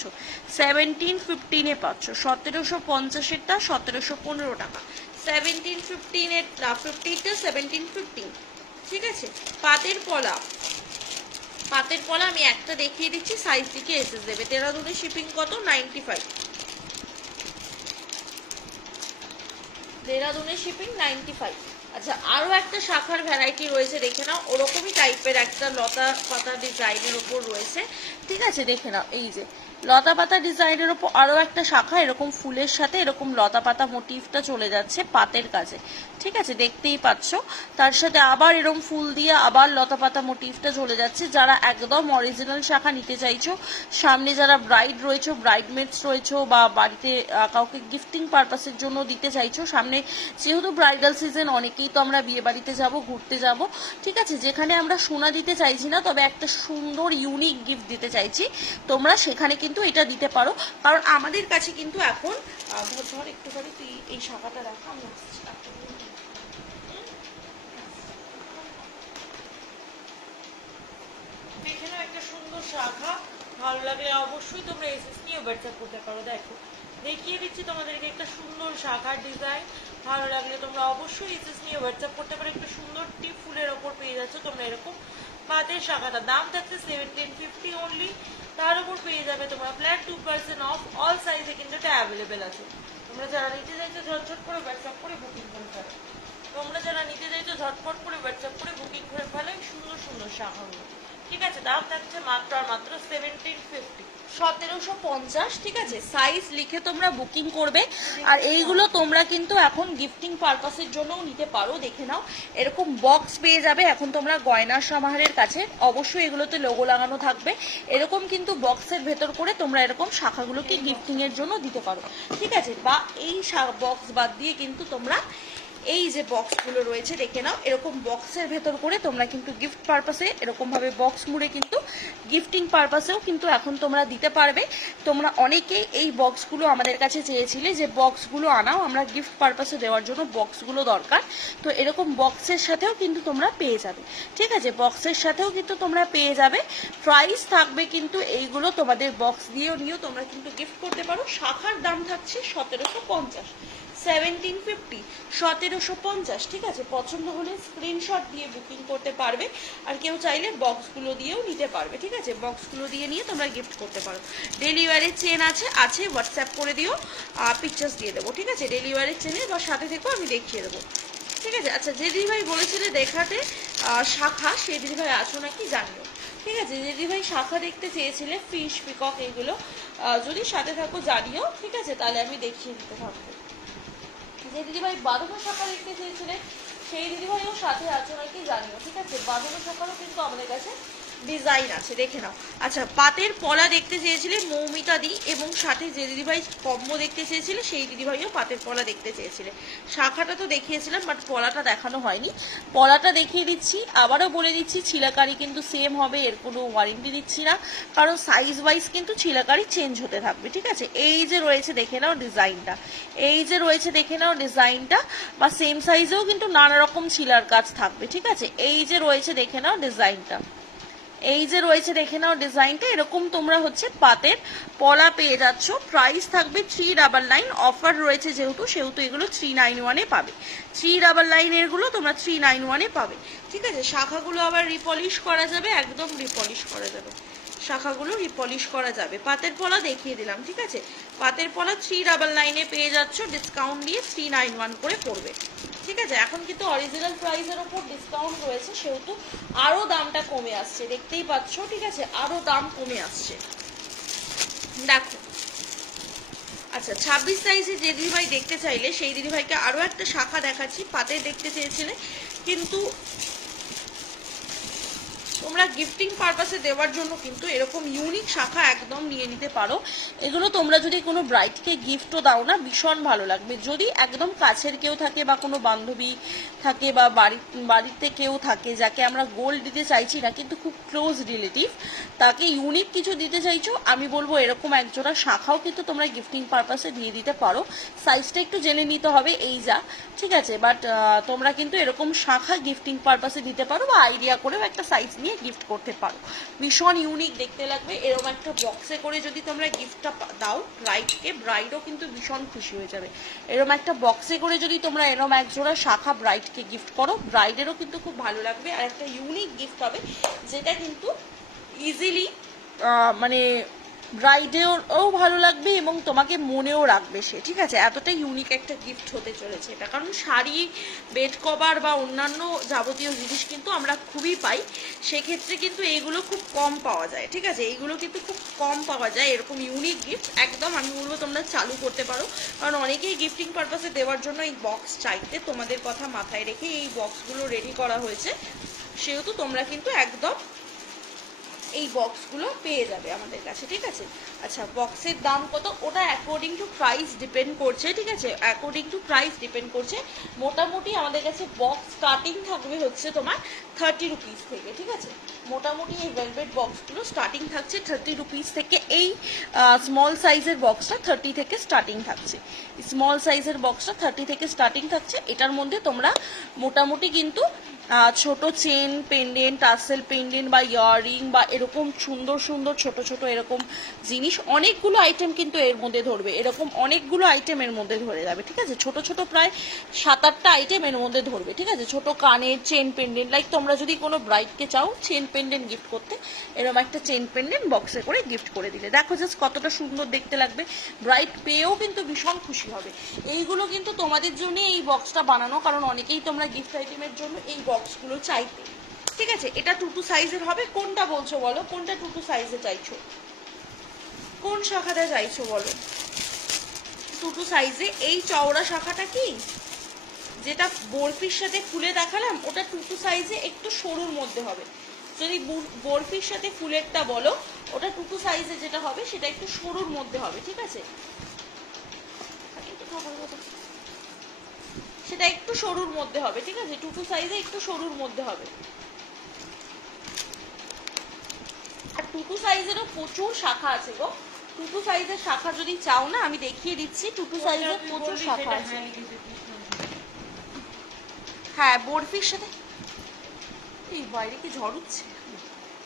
1715 পাচ্ছ, 1750-এরটা 1715 টাকা, 1715 না 50টা 1715। ঠিক আছে, পাতের পলা, পাতের পলা আমি একটা দেখিয়ে দিচ্ছি, সাইজ দিকে এসএস দেবে। দেরাদুনের শিপিং কত? 95। দেরাদুনের শিপিং 95। আচ্ছা, আরো একটা শাখার ভ্যারাইটি রয়েছে, দেখে নাও। ওরকমই টাইপের একটা লতা পাতা ডিজাইনের ওপর রয়েছে। ঠিক আছে, দেখে নাও। এই যে লতা পাতা ডিজাইনের ওপর আরো একটা শাখা, এরকম ফুলের সাথে এরকম লতা পাতা মোটিভটা চলে যাচ্ছে পাতের কাছে। ঠিক আছে, দেখতেই পাচ্ছ। তার সাথে আবার এরকম ফুল দিয়ে আবার লতা পাতা মোটিভটা চলে যাচ্ছে। যারা একদম অরিজিনাল শাখা নিতে চাইছো, সামনে যারা ব্রাইড রয়েছো, ব্রাইডমেটস রয়েছো, বা বাড়িতে কাউকে গিফটিং পারপাসের জন্য দিতে চাইছো, সামনে যেহেতু ব্রাইডাল সিজন, অনেকেই তো আমরা বিয়ে বাড়িতে যাব, ঘুরতে যাব। ঠিক আছে, যেখানে আমরা সোনা দিতে চাইছি না, তবে একটা সুন্দর ইউনিক গিফট দিতে চাইছি, তোমরা সেখানে কিন্তু এটা দিতে পারো। কারণ আমাদের কাছে কিন্তু এখন ধর একটুখানি তুই এই শাখাটা রাখা, আমি দেখে নাও। একটা সুন্দর শাখা, ভালো লাগলে অবশ্যই তোমরা এসএস নিয়ে হোয়াটসঅ্যাপ করতে পারো। দেখো, দেখিয়ে দিচ্ছি তোমাদেরকে একটা সুন্দর শাখার ডিজাইন। ভালো লাগলে তোমরা অবশ্যই এসএস নিয়ে হোয়াটসঅ্যাপ করতে পারো। একটা সুন্দর টিপ ফুলের ওপর পেয়ে যাচ্ছ তোমরা এরকম পাতের শাখাটা। দাম থাকছে 1750 অনলি। তার উপর পেয়ে যাবে তোমরা ফ্ল্যাট 2% অফ। অল সাইজে কিন্তু এটা অ্যাভেলেবেল আছে। তোমরা যারা নিতে চাইছো ঝটঝট করে হোয়াটসঅ্যাপ করে বুকিং করে ফেলো। তোমরা যারা নিতে চাইছো ঝটপট করে হোয়াটসঅ্যাপ করে বুকিং করে ফেলো এই সুন্দর সুন্দর শাখাগুলো। ঠিক আছে, দাম থাকছে মাত্র আর মাত্র 1750, 1750। ঠিক আছে, সাইজ লিখে তোমরা বুকিং করবে। আর এইগুলো তোমরা কিন্তু এখন গিফটিং পারপাসের জন্যও নিতে পারো। দেখে নাও, এরকম বক্স পেয়ে যাবে এখন তোমরা গয়না সমাহারের কাছে। অবশ্যই এগুলোতে লোগো লাগানো থাকবে। এরকম কিন্তু বক্সের ভেতর করে তোমরা এরকম শাখাগুলোকে গিফটিং এর জন্য দিতে পারো। ঠিক আছে, বা এই বক্স বাদ দিয়ে কিন্তু তোমরা এই যে বক্সগুলো রয়েছে, দেখে নাও, এরকম বক্সের ভেতর করে তোমরা কিন্তু গিফট পারপাসে এরকমভাবে বক্স মুড়ে কিন্তু গিফটিং পারপাসেও কিন্তু এখন তোমরা দিতে পারবে। তোমরা অনেকেই এই বক্সগুলো আমাদের কাছে চেয়েছিলে যে বক্সগুলো আনাও, আমরা গিফট পারপাসে দেওয়ার জন্য বক্সগুলো দরকার। তো এরকম বক্সের সাথেও কিন্তু তোমরা পেয়ে যাবে। ঠিক আছে, বক্সের সাথেও কিন্তু তোমরা পেয়ে যাবে। প্রাইস থাকবে কিন্তু এইগুলো তোমাদের বক্স দিয়েও নিয়েও তোমরা কিন্তু গিফট করতে পারো। শাখার দাম থাকছে 1750, 1750, 1750। ঠিক আছে, পছন্দ হলে স্ক্রিনশট দিয়ে বুকিং করতে পারবে। আর কেউ চাইলে বক্সগুলো দিয়েও নিতে পারবে। ঠিক আছে, বক্সগুলো দিয়ে নিয়ে তোমরা গিফট করতে পারো। ডেলিভারির চেন আছে হোয়াটসঅ্যাপ করে দিও, পিকচার্স দিয়ে দেবো। ঠিক আছে, ডেলিভারির চেনে বা সাথে থেকেও আমি দেখিয়ে দেবো। ঠিক আছে, আচ্ছা, যে দিদিভাই বলেছিলে দেখাতে শাখা, সেই দিদিভাই আছো নাকি জানিও। ঠিক আছে, যে দিদিভাই শাখা দেখতে চেয়েছিলে, ফিশ পিকক এগুলো, যদি সাথে থাকো জানিও। ঠিক আছে, তাহলে আমি দেখিয়ে দিতে থাকবো। যে দিদিভাই বাঁধানো শাখা দেখতে চেয়েছিলেন, সেই দিদিভাইও সাথে আছো নাকি জানিও। ঠিক আছে, বাঁধানো শাখারও কিন্তু আমাদের কাছে ডিজাইন আছে, দেখে নাও। আচ্ছা, পাতের পলা দেখতে চেয়েছিলে মৌমিতা দি, এবং সাথে যে দিদিভাই কম্বো দেখতে চেয়েছিলে সেই দিদিভাইও পাতের পলা দেখতে চেয়েছিলে। শাখাটা তো দেখিয়েছিলাম, বাট পলাটা দেখানো হয়নি। পলাটা দেখিয়ে দিচ্ছি, আবারও বলে দিচ্ছি, ছিলাকারি কিন্তু সেম হবে, এর কোনো ওয়ারেন্টি দিচ্ছি না, কারণ সাইজ ওয়াইজ কিন্তু ছিলাকারি চেঞ্জ হতে থাকবে। ঠিক আছে, এই যে রয়েছে দেখে নাও ডিজাইনটা, এই যে রয়েছে দেখে নাও ডিজাইনটা, বা সেম সাইজেও কিন্তু নানা রকম ছিলার কাজ থাকবে। ঠিক আছে, এই যে রয়েছে দেখে নাও ডিজাইনটা, এই যে রয়েছে দেখে নাও ডিজাইনটা। এরকম তোমরা হচ্ছে পাতের পলা পেয়ে যাচ্ছ। প্রাইস থাকবে 399। অফার রয়েছে সেহেতু এগুলো 391-এ পাবে। 399 এরগুলো তোমরা 391-এ পাবে। ঠিক আছে, শাখাগুলো আবার রিপলিশ করা যাবে, একদম রিপলিশ করা যাবে, শাখাগুলো রিপলিশ করা যাবে। পাতের পলা দেখিয়ে দিলাম। ঠিক আছে, পাতের পলা 399-এ পেয়ে যাচ্ছ, ডিসকাউন্ট দিয়ে 391 করে পড়বে। ঠিক আছে, এখন কিন্তু অরিজিনাল প্রাইসের ওপর ডিসকাউন্ট রয়েছে, সেহেতু আরো দামটা কমে আসছে, দেখতেই পাচ্ছ। ঠিক আছে, আরো দাম কমে আসছে, দেখো। আচ্ছা, 26 সাইজে যে দিদিভাই দেখতে চাইলে সেই দিদিভাইকে আরো একটা শাখা দেখাচ্ছি। পাতে দেখতে চেয়েছিলে কিন্তু তোমরা গিফটিং পারপাসে দেওয়ার জন্য কিন্তু এরকম ইউনিক শাখা একদম নিয়ে নিতে পারো। এগুলো তোমরা যদি কোনো ব্রাইডকে গিফটও দাও না, ভীষণ ভালো লাগবে। যদি একদম কাছের কেউ থাকে বা কোনো বান্ধবী থাকে বা বাড়িতে কেউ থাকে যাকে আমরা গোল্ড দিতে চাইছি না কিন্তু খুব ক্লোজ রিলেটিভ, তাকে ইউনিক কিছু দিতে চাইছো, আমি বলবো এরকম একজোড়া শাখাও কিন্তু তোমরা গিফটিং পারপাসে দিয়ে দিতে পারো। সাইজটা একটু জেনে নিতে হবে এই যা, ঠিক আছে, বাট তোমরা কিন্তু এরকম শাখা গিফটিং পারপাসে দিতে পারো বা আইডিয়া করেও একটা সাইজ নিয়ে গিফট করতে পারো। ভীষণ ইউনিক দেখতে লাগবে। এরকম একটা বক্সে করে যদি তোমরা গিফটটা দাও ব্রাইডকে, ব্রাইডও কিন্তু ভীষণ খুশি হয়ে যাবে। এরকম একটা বক্সে করে যদি তোমরা এরকম একজোড়া শাখা ব্রাইডকে গিফট করো, ব্রাইডেরও কিন্তু খুব ভালো লাগবে আর একটা ইউনিক গিফট হবে, যেটা কিন্তু ইজিলি মানে ব্রাইডেরও ভালো লাগবে এবং তোমাকে মনেও রাখবে সে, ঠিক আছে। এতটাই ইউনিক একটা গিফট হতে চলেছে এটা, কারণ শাড়ি, বেড কভার বা অন্যান্য যাবতীয় জিনিস কিন্তু আমরা খুবই পাই, সেক্ষেত্রে কিন্তু এইগুলো খুব কম পাওয়া যায়, ঠিক আছে। এইগুলো কিন্তু খুব কম পাওয়া যায় এরকম ইউনিক গিফট। একদম আমি বলবো তোমরা চালু করতে পারো, কারণ অনেকেই গিফটিং পারপাসে দেওয়ার জন্য এই বক্স চাইতে, তোমাদের কথা মাথায় রেখে এই বক্সগুলো রেডি করা হয়েছে, সেহেতু তোমরা কিন্তু একদম এই বক্সগুলো পেয়ে যাবে আমাদের কাছে, ঠিক আছে। আচ্ছা, বক্সের দাম কত ওটা অ্যাকর্ডিং টু প্রাইস ডিপেন্ড করছে, ঠিক আছে, অ্যাকর্ডিং টু প্রাইস ডিপেন্ড করছে। মোটামুটি আমাদের কাছে বক্স স্টার্টিং থাকবে হচ্ছে তোমার 30 রুপিস থেকে, ঠিক আছে। মোটামুটি এই ভেলভেট বক্সগুলো স্টার্টিং থাকছে 30 রুপিস থেকে। এই স্মল সাইজের বক্সটা 30 থেকে স্টার্টিং থাকছে, স্মল সাইজের বক্সটা 30 থেকে স্টার্টিং থাকছে। এটার মধ্যে তোমরা মোটামুটি কিন্তু ছোট চেন পেন্ডেন্ট, টাসেল পেন্ডেন্ট বা ইয়াররিং বা এরকম সুন্দর সুন্দর ছোট ছোট এরকম জিনিস অনেকগুলো আইটেম কিন্তু এর মধ্যে ধরবে, এরকম অনেকগুলো আইটেম এর মধ্যে ধরে যাবে, ঠিক আছে। ছোট ছোট প্রায় 7-8টা আইটেম এর মধ্যে ধরবে, ঠিক আছে। ছোট কানের চেন পেন্ডেন্ট, লাইক তোমরা যদি কোনো ব্রাইডকে চাও চেন পেন্ডেন্ট গিফট করতে, এরকম একটা চেন পেন্ডেন্ট বক্সে করে গিফট করে দিলে, দেখো জাস্ট কতটা সুন্দর দেখতে লাগবে। ব্রাইড পেয়েও কিন্তু ভীষণ খুশি হবে। এইগুলো কিন্তু তোমাদের জন্য এই বক্সটা বানানো, কারণ অনেকেই তোমরা গিফট আইটেমের জন্য এই বক্সগুলো চাইতে, ঠিক আছে। এটা 2 সাইজের হবে। কোনটা বলছো বলো, কোনটা 2 সাইজে চাইছো, কোন শাখাটা চাইছো বলো। 2 সাইজে এই চওড়া শাখাটা কি, যেটা বরফির সাথে ফুলে দেখালাম, ওটা 2 সাইজে একটু সরুর মধ্যে হবে। যদি বরফির সাথে ফুলেরটা বলো, ওটা 2 সাইজে যেটা হবে সেটা একটু সরুর মধ্যে হবে, ঠিক আছে। সেটা একটু সরুর মধ্যে হবে, ঠিক আছে। 2 সাইজে একটু সরুর মধ্যে হবে। আর 2 সাইজেরও প্রচুর শাখা আছে গো। 2 সাইজের শাখা যদি চাও না, আমি দেখিয়ে দিচ্ছি। 2 সাইজের প্রচুর শাখা আছে। হ্যাঁ, বরফির সাথে এই বাইরে কি ঝড় উঠছে।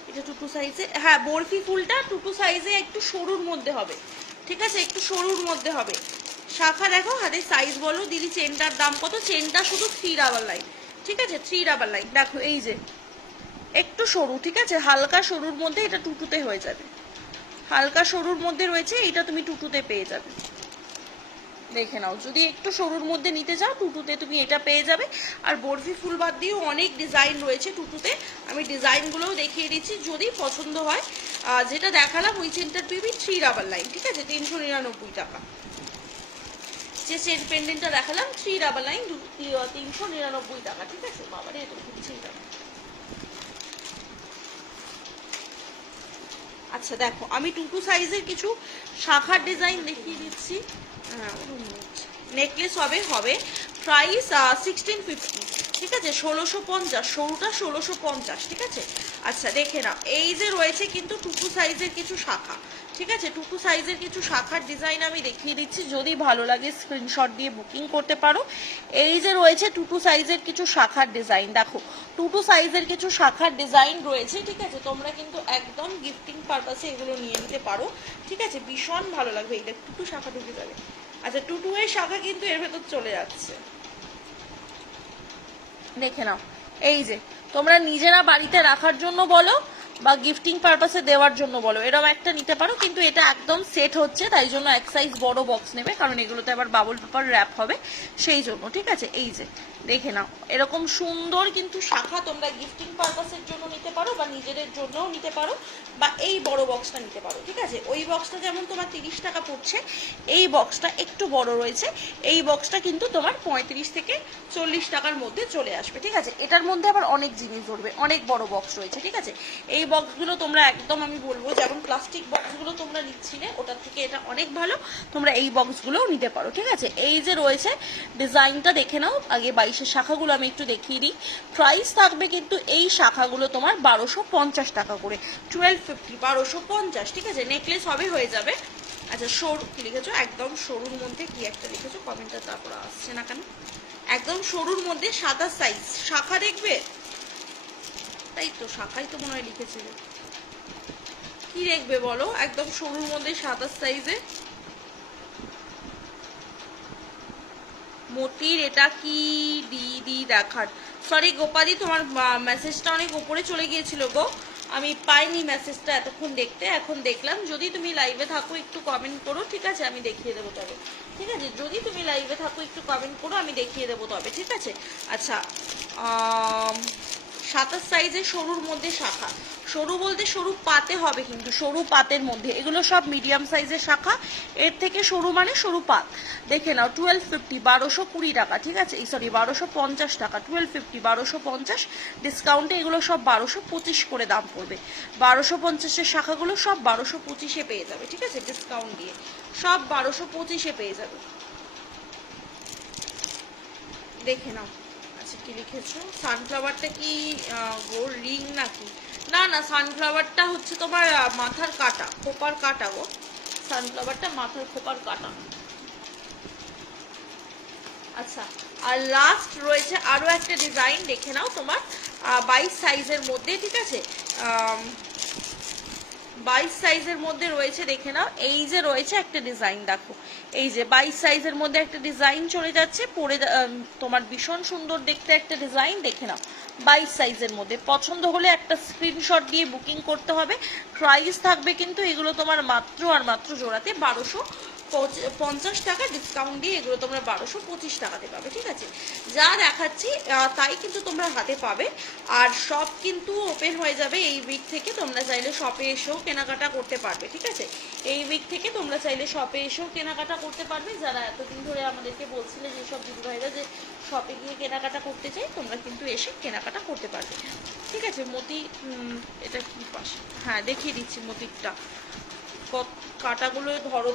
এটা 2 সাইজে, হ্যাঁ, বরফি ফুলটা 2 সাইজে একটু সরুর মধ্যে হবে, ঠিক আছে, একটু সরুর মধ্যে হবে। শাখা দেখো, হাতে সাইজ বলো দিদি। চেনটার দাম কত, চেনটা শুধু 3 রাবার লাইন, ঠিক আছে, 3 রাবার লাইন। দেখো এই যে একটু সরু, ঠিক আছে, হালকা সরুর মধ্যে, এটা 2 হয়ে যাবে। হালকা সরুর মধ্যে রয়েছে, এটা তুমি 2 পেয়ে যাবে। দেখে নাও, যদি একটু সরুর মধ্যে নিতে চাও 2 তুমি এটা পেয়ে যাবে। আর বরফি ফুল বাদ দিয়েও অনেক ডিজাইন রয়েছে 2 আমি ডিজাইনগুলোও দেখিয়ে দিচ্ছি যদি পছন্দ হয়। যেটা দেখালাম ওই চেনটার পিবি 3 রাবার লাইন, ঠিক আছে, 399 টাকা। যে চেন পেন্ডেন্টটা দেখালাম 3 রাবার লাইন 399 টাকা, ঠিক আছে। বাবারে এটা বুঝছেই টাকা। আচ্ছা দেখো, আমি 2 সাইজের কিছু শাখার ডিজাইন দেখিয়ে দিচ্ছি। নেকলেস হবে প্রাইস 1650, ঠিক আছে, 1650, সরুটা 1650, ঠিক আছে। আচ্ছা দেখে নাও, এই যে রয়েছে কিন্তু 2 সাইজের কিছু শাখা, ঠিক আছে। 2 সাইজের কিছু শাখার ডিজাইন আমি দেখিয়ে দিচ্ছি, যদি ভালো লাগে স্ক্রিনশট দিয়ে বুকিং করতে পারো। এই যে রয়েছে 2 সাইজের কিছু শাখার ডিজাইন, দেখো 2 সাইজের কিছু শাখার ডিজাইন রয়েছে, ঠিক আছে। তোমরা কিন্তু একদম গিফটিং পারপাসে এগুলো নিয়ে নিতে পারো, ঠিক আছে। ভীষণ ভালো লাগবে। এই দেখ 2 শাখা ঢুকে যাবে। আচ্ছা, 2 এর শাখা কিন্তু এর ভেতর চলে যাচ্ছে, দেখে নাও। এই যে তোমরা নিজেরা বাড়িতে রাখার জন্য বলো বা গিফটিং পারপাসে দেওয়ার জন্য বলো, এরকম একটা নিতে পারো। কিন্তু এটা একদম সেট হচ্ছে, তাই জন্য এক সাইজ বড় বক্স নেবে, কারণ এগুলোতে আবার বাবল পেপার র্যাপ হবে সেই জন্য, ঠিক আছে। এই যে দেখে নাও, এরকম সুন্দর কিন্তু শাখা তোমরা গিফটিং পারপাসের জন্য নিতে পারো বা নিজেদের জন্যও নিতে পারো, বা এই বড় বক্সটা নিতে পারো, ঠিক আছে। ওই বক্সটা যেমন তোমার 30 টাকা পড়ছে, এই বক্সটা একটু বড় রয়েছে, এই বক্সটা কিন্তু তোমার 35 থেকে 40 টাকার মধ্যে চলে আসবে, ঠিক আছে। এটার মধ্যে আবার অনেক জিনিস ধরবে, অনেক বড় বক্স রয়েছে, ঠিক আছে। এই বক্সগুলো তোমরা একদম, আমি বলবো যেমন প্লাস্টিক বক্সগুলো তোমরা নিচ্ছিলে ওটার থেকে এটা অনেক ভালো, তোমরা এই বক্সগুলোও নিতে পারো, ঠিক আছে। এই যে রয়েছে ডিজাইনটা দেখে নাও আগে, 22-এর শাখাগুলো আমি একটু দেখিয়ে দিই। প্রাইস থাকবে কিন্তু এই শাখাগুলো তোমার 1250 টাকা করে, 1250, 1250, ঠিক আছে। নেকলেস হবে, হয়ে যাবে। আচ্ছা, সরু কি লিখেছো, একদম সরুর মধ্যে কি একটা লিখেছো, কমেন্টটা তারপর আসছে না কেন। একদম সরুর মধ্যে সাদা সাইজ শাখা দেখবে, তাই তো, শাখাই তো মনে হয় লিখেছিল, কি দেখবে বলো, একদম সরুর মধ্যে সাদা সাইজে মতির। এটা কি দিদি দেখার, সরি গোপাদি, তোমার মেসেজটা অনেক উপরে চলে গিয়েছিল গো, আমি পাইনি মেসেজটা এতক্ষণ দেখতে, এখন দেখলাম। যদি তুমি লাইভে থাকো একটু কমেন্ট করো, ঠিক আছে, আমি দেখিয়ে দেবো তবে, ঠিক আছে। যদি তুমি লাইভে থাকো একটু কমেন্ট করো, আমি দেখিয়ে দেবো তবে, ঠিক আছে। আচ্ছা, 27 সাইজের সরুর মধ্যে শাখা, সরু বলতে সরু পাতে হবে কিন্তু, সরু পাতের মধ্যে, এগুলো সব মিডিয়াম সাইজের শাখা, এর থেকে সরু মানে সরু পাত। দেখে নাও 1250, 1220 টাকা, ঠিক আছে, এই সরি 1250 টাকা, 1250, 1250 ডিসকাউন্টে এগুলো সব 1225 করে দাম পড়বে। 1250-এর শাখাগুলো সব 1225-এ পেয়ে যাবে, ঠিক আছে, ডিসকাউন্ট দিয়ে সব 1225-এ পেয়ে যাবে। দেখে নাও। আচ্ছা, কি লিখেছো, সানফ্লাওয়ারটা কি গোল্ড রিং নাকি? না না, সানফ্লাওয়ারটা হচ্ছে তোমার মাথার কাটা, খোপার কাটা গো, সানফ্লাওয়ারটা মাথার খোপার কাটা। আচ্ছা, আর লাস্ট রয়েছে আরো একটা ডিজাইন, দেখে নাও তোমার 22 সাইজের মধ্যে, ঠিক আছে, 22 সাইজের মধ্যে রয়েছে, দেখে নাও। এই যে রয়েছে একটা ডিজাইন, দেখো, এই যে 22 সাইজের মধ্যে একটা ডিজাইন চলে যাচ্ছে, পরে তোমার ভীষণ সুন্দর দেখতে একটা ডিজাইন, দেখে নাও 22 সাইজের মধ্যে। পছন্দ হলে একটা স্ক্রিনশট দিয়ে বুকিং করতে হবে। প্রাইস থাকবে কিন্তু এগুলো তোমার মাত্র আর মাত্র জোড়াতে 1250 টাকা, ডিসকাউন্ট দিয়ে এগুলো তোমরা 1225 টাকাতে পাবে, ঠিক আছে। যা দেখাচ্ছি তাই কিন্তু তোমরা হাতে পাবে। আর শপ কিন্তু ওপেন হয়ে যাবে এই উইক থেকে, তোমরা চাইলে শপে এসেও কেনাকাটা করতে পারবে, ঠিক আছে। এই উইক থেকে তোমরা চাইলে শপে এসেও কেনাকাটা করতে পারবে। যারা এতদিন ধরে আমাদেরকে বলছিলে যেসব দিদিভাইরা যে শপে গিয়ে কেনাকাটা করতে চাই, তোমরা কিন্তু এসে কেনাকাটা করতে পারবে, ঠিক আছে। মতি, এটা কি পাশে, হ্যাঁ দেখিয়ে দিচ্ছি মতিরটা, কাটাগুলো ধরো,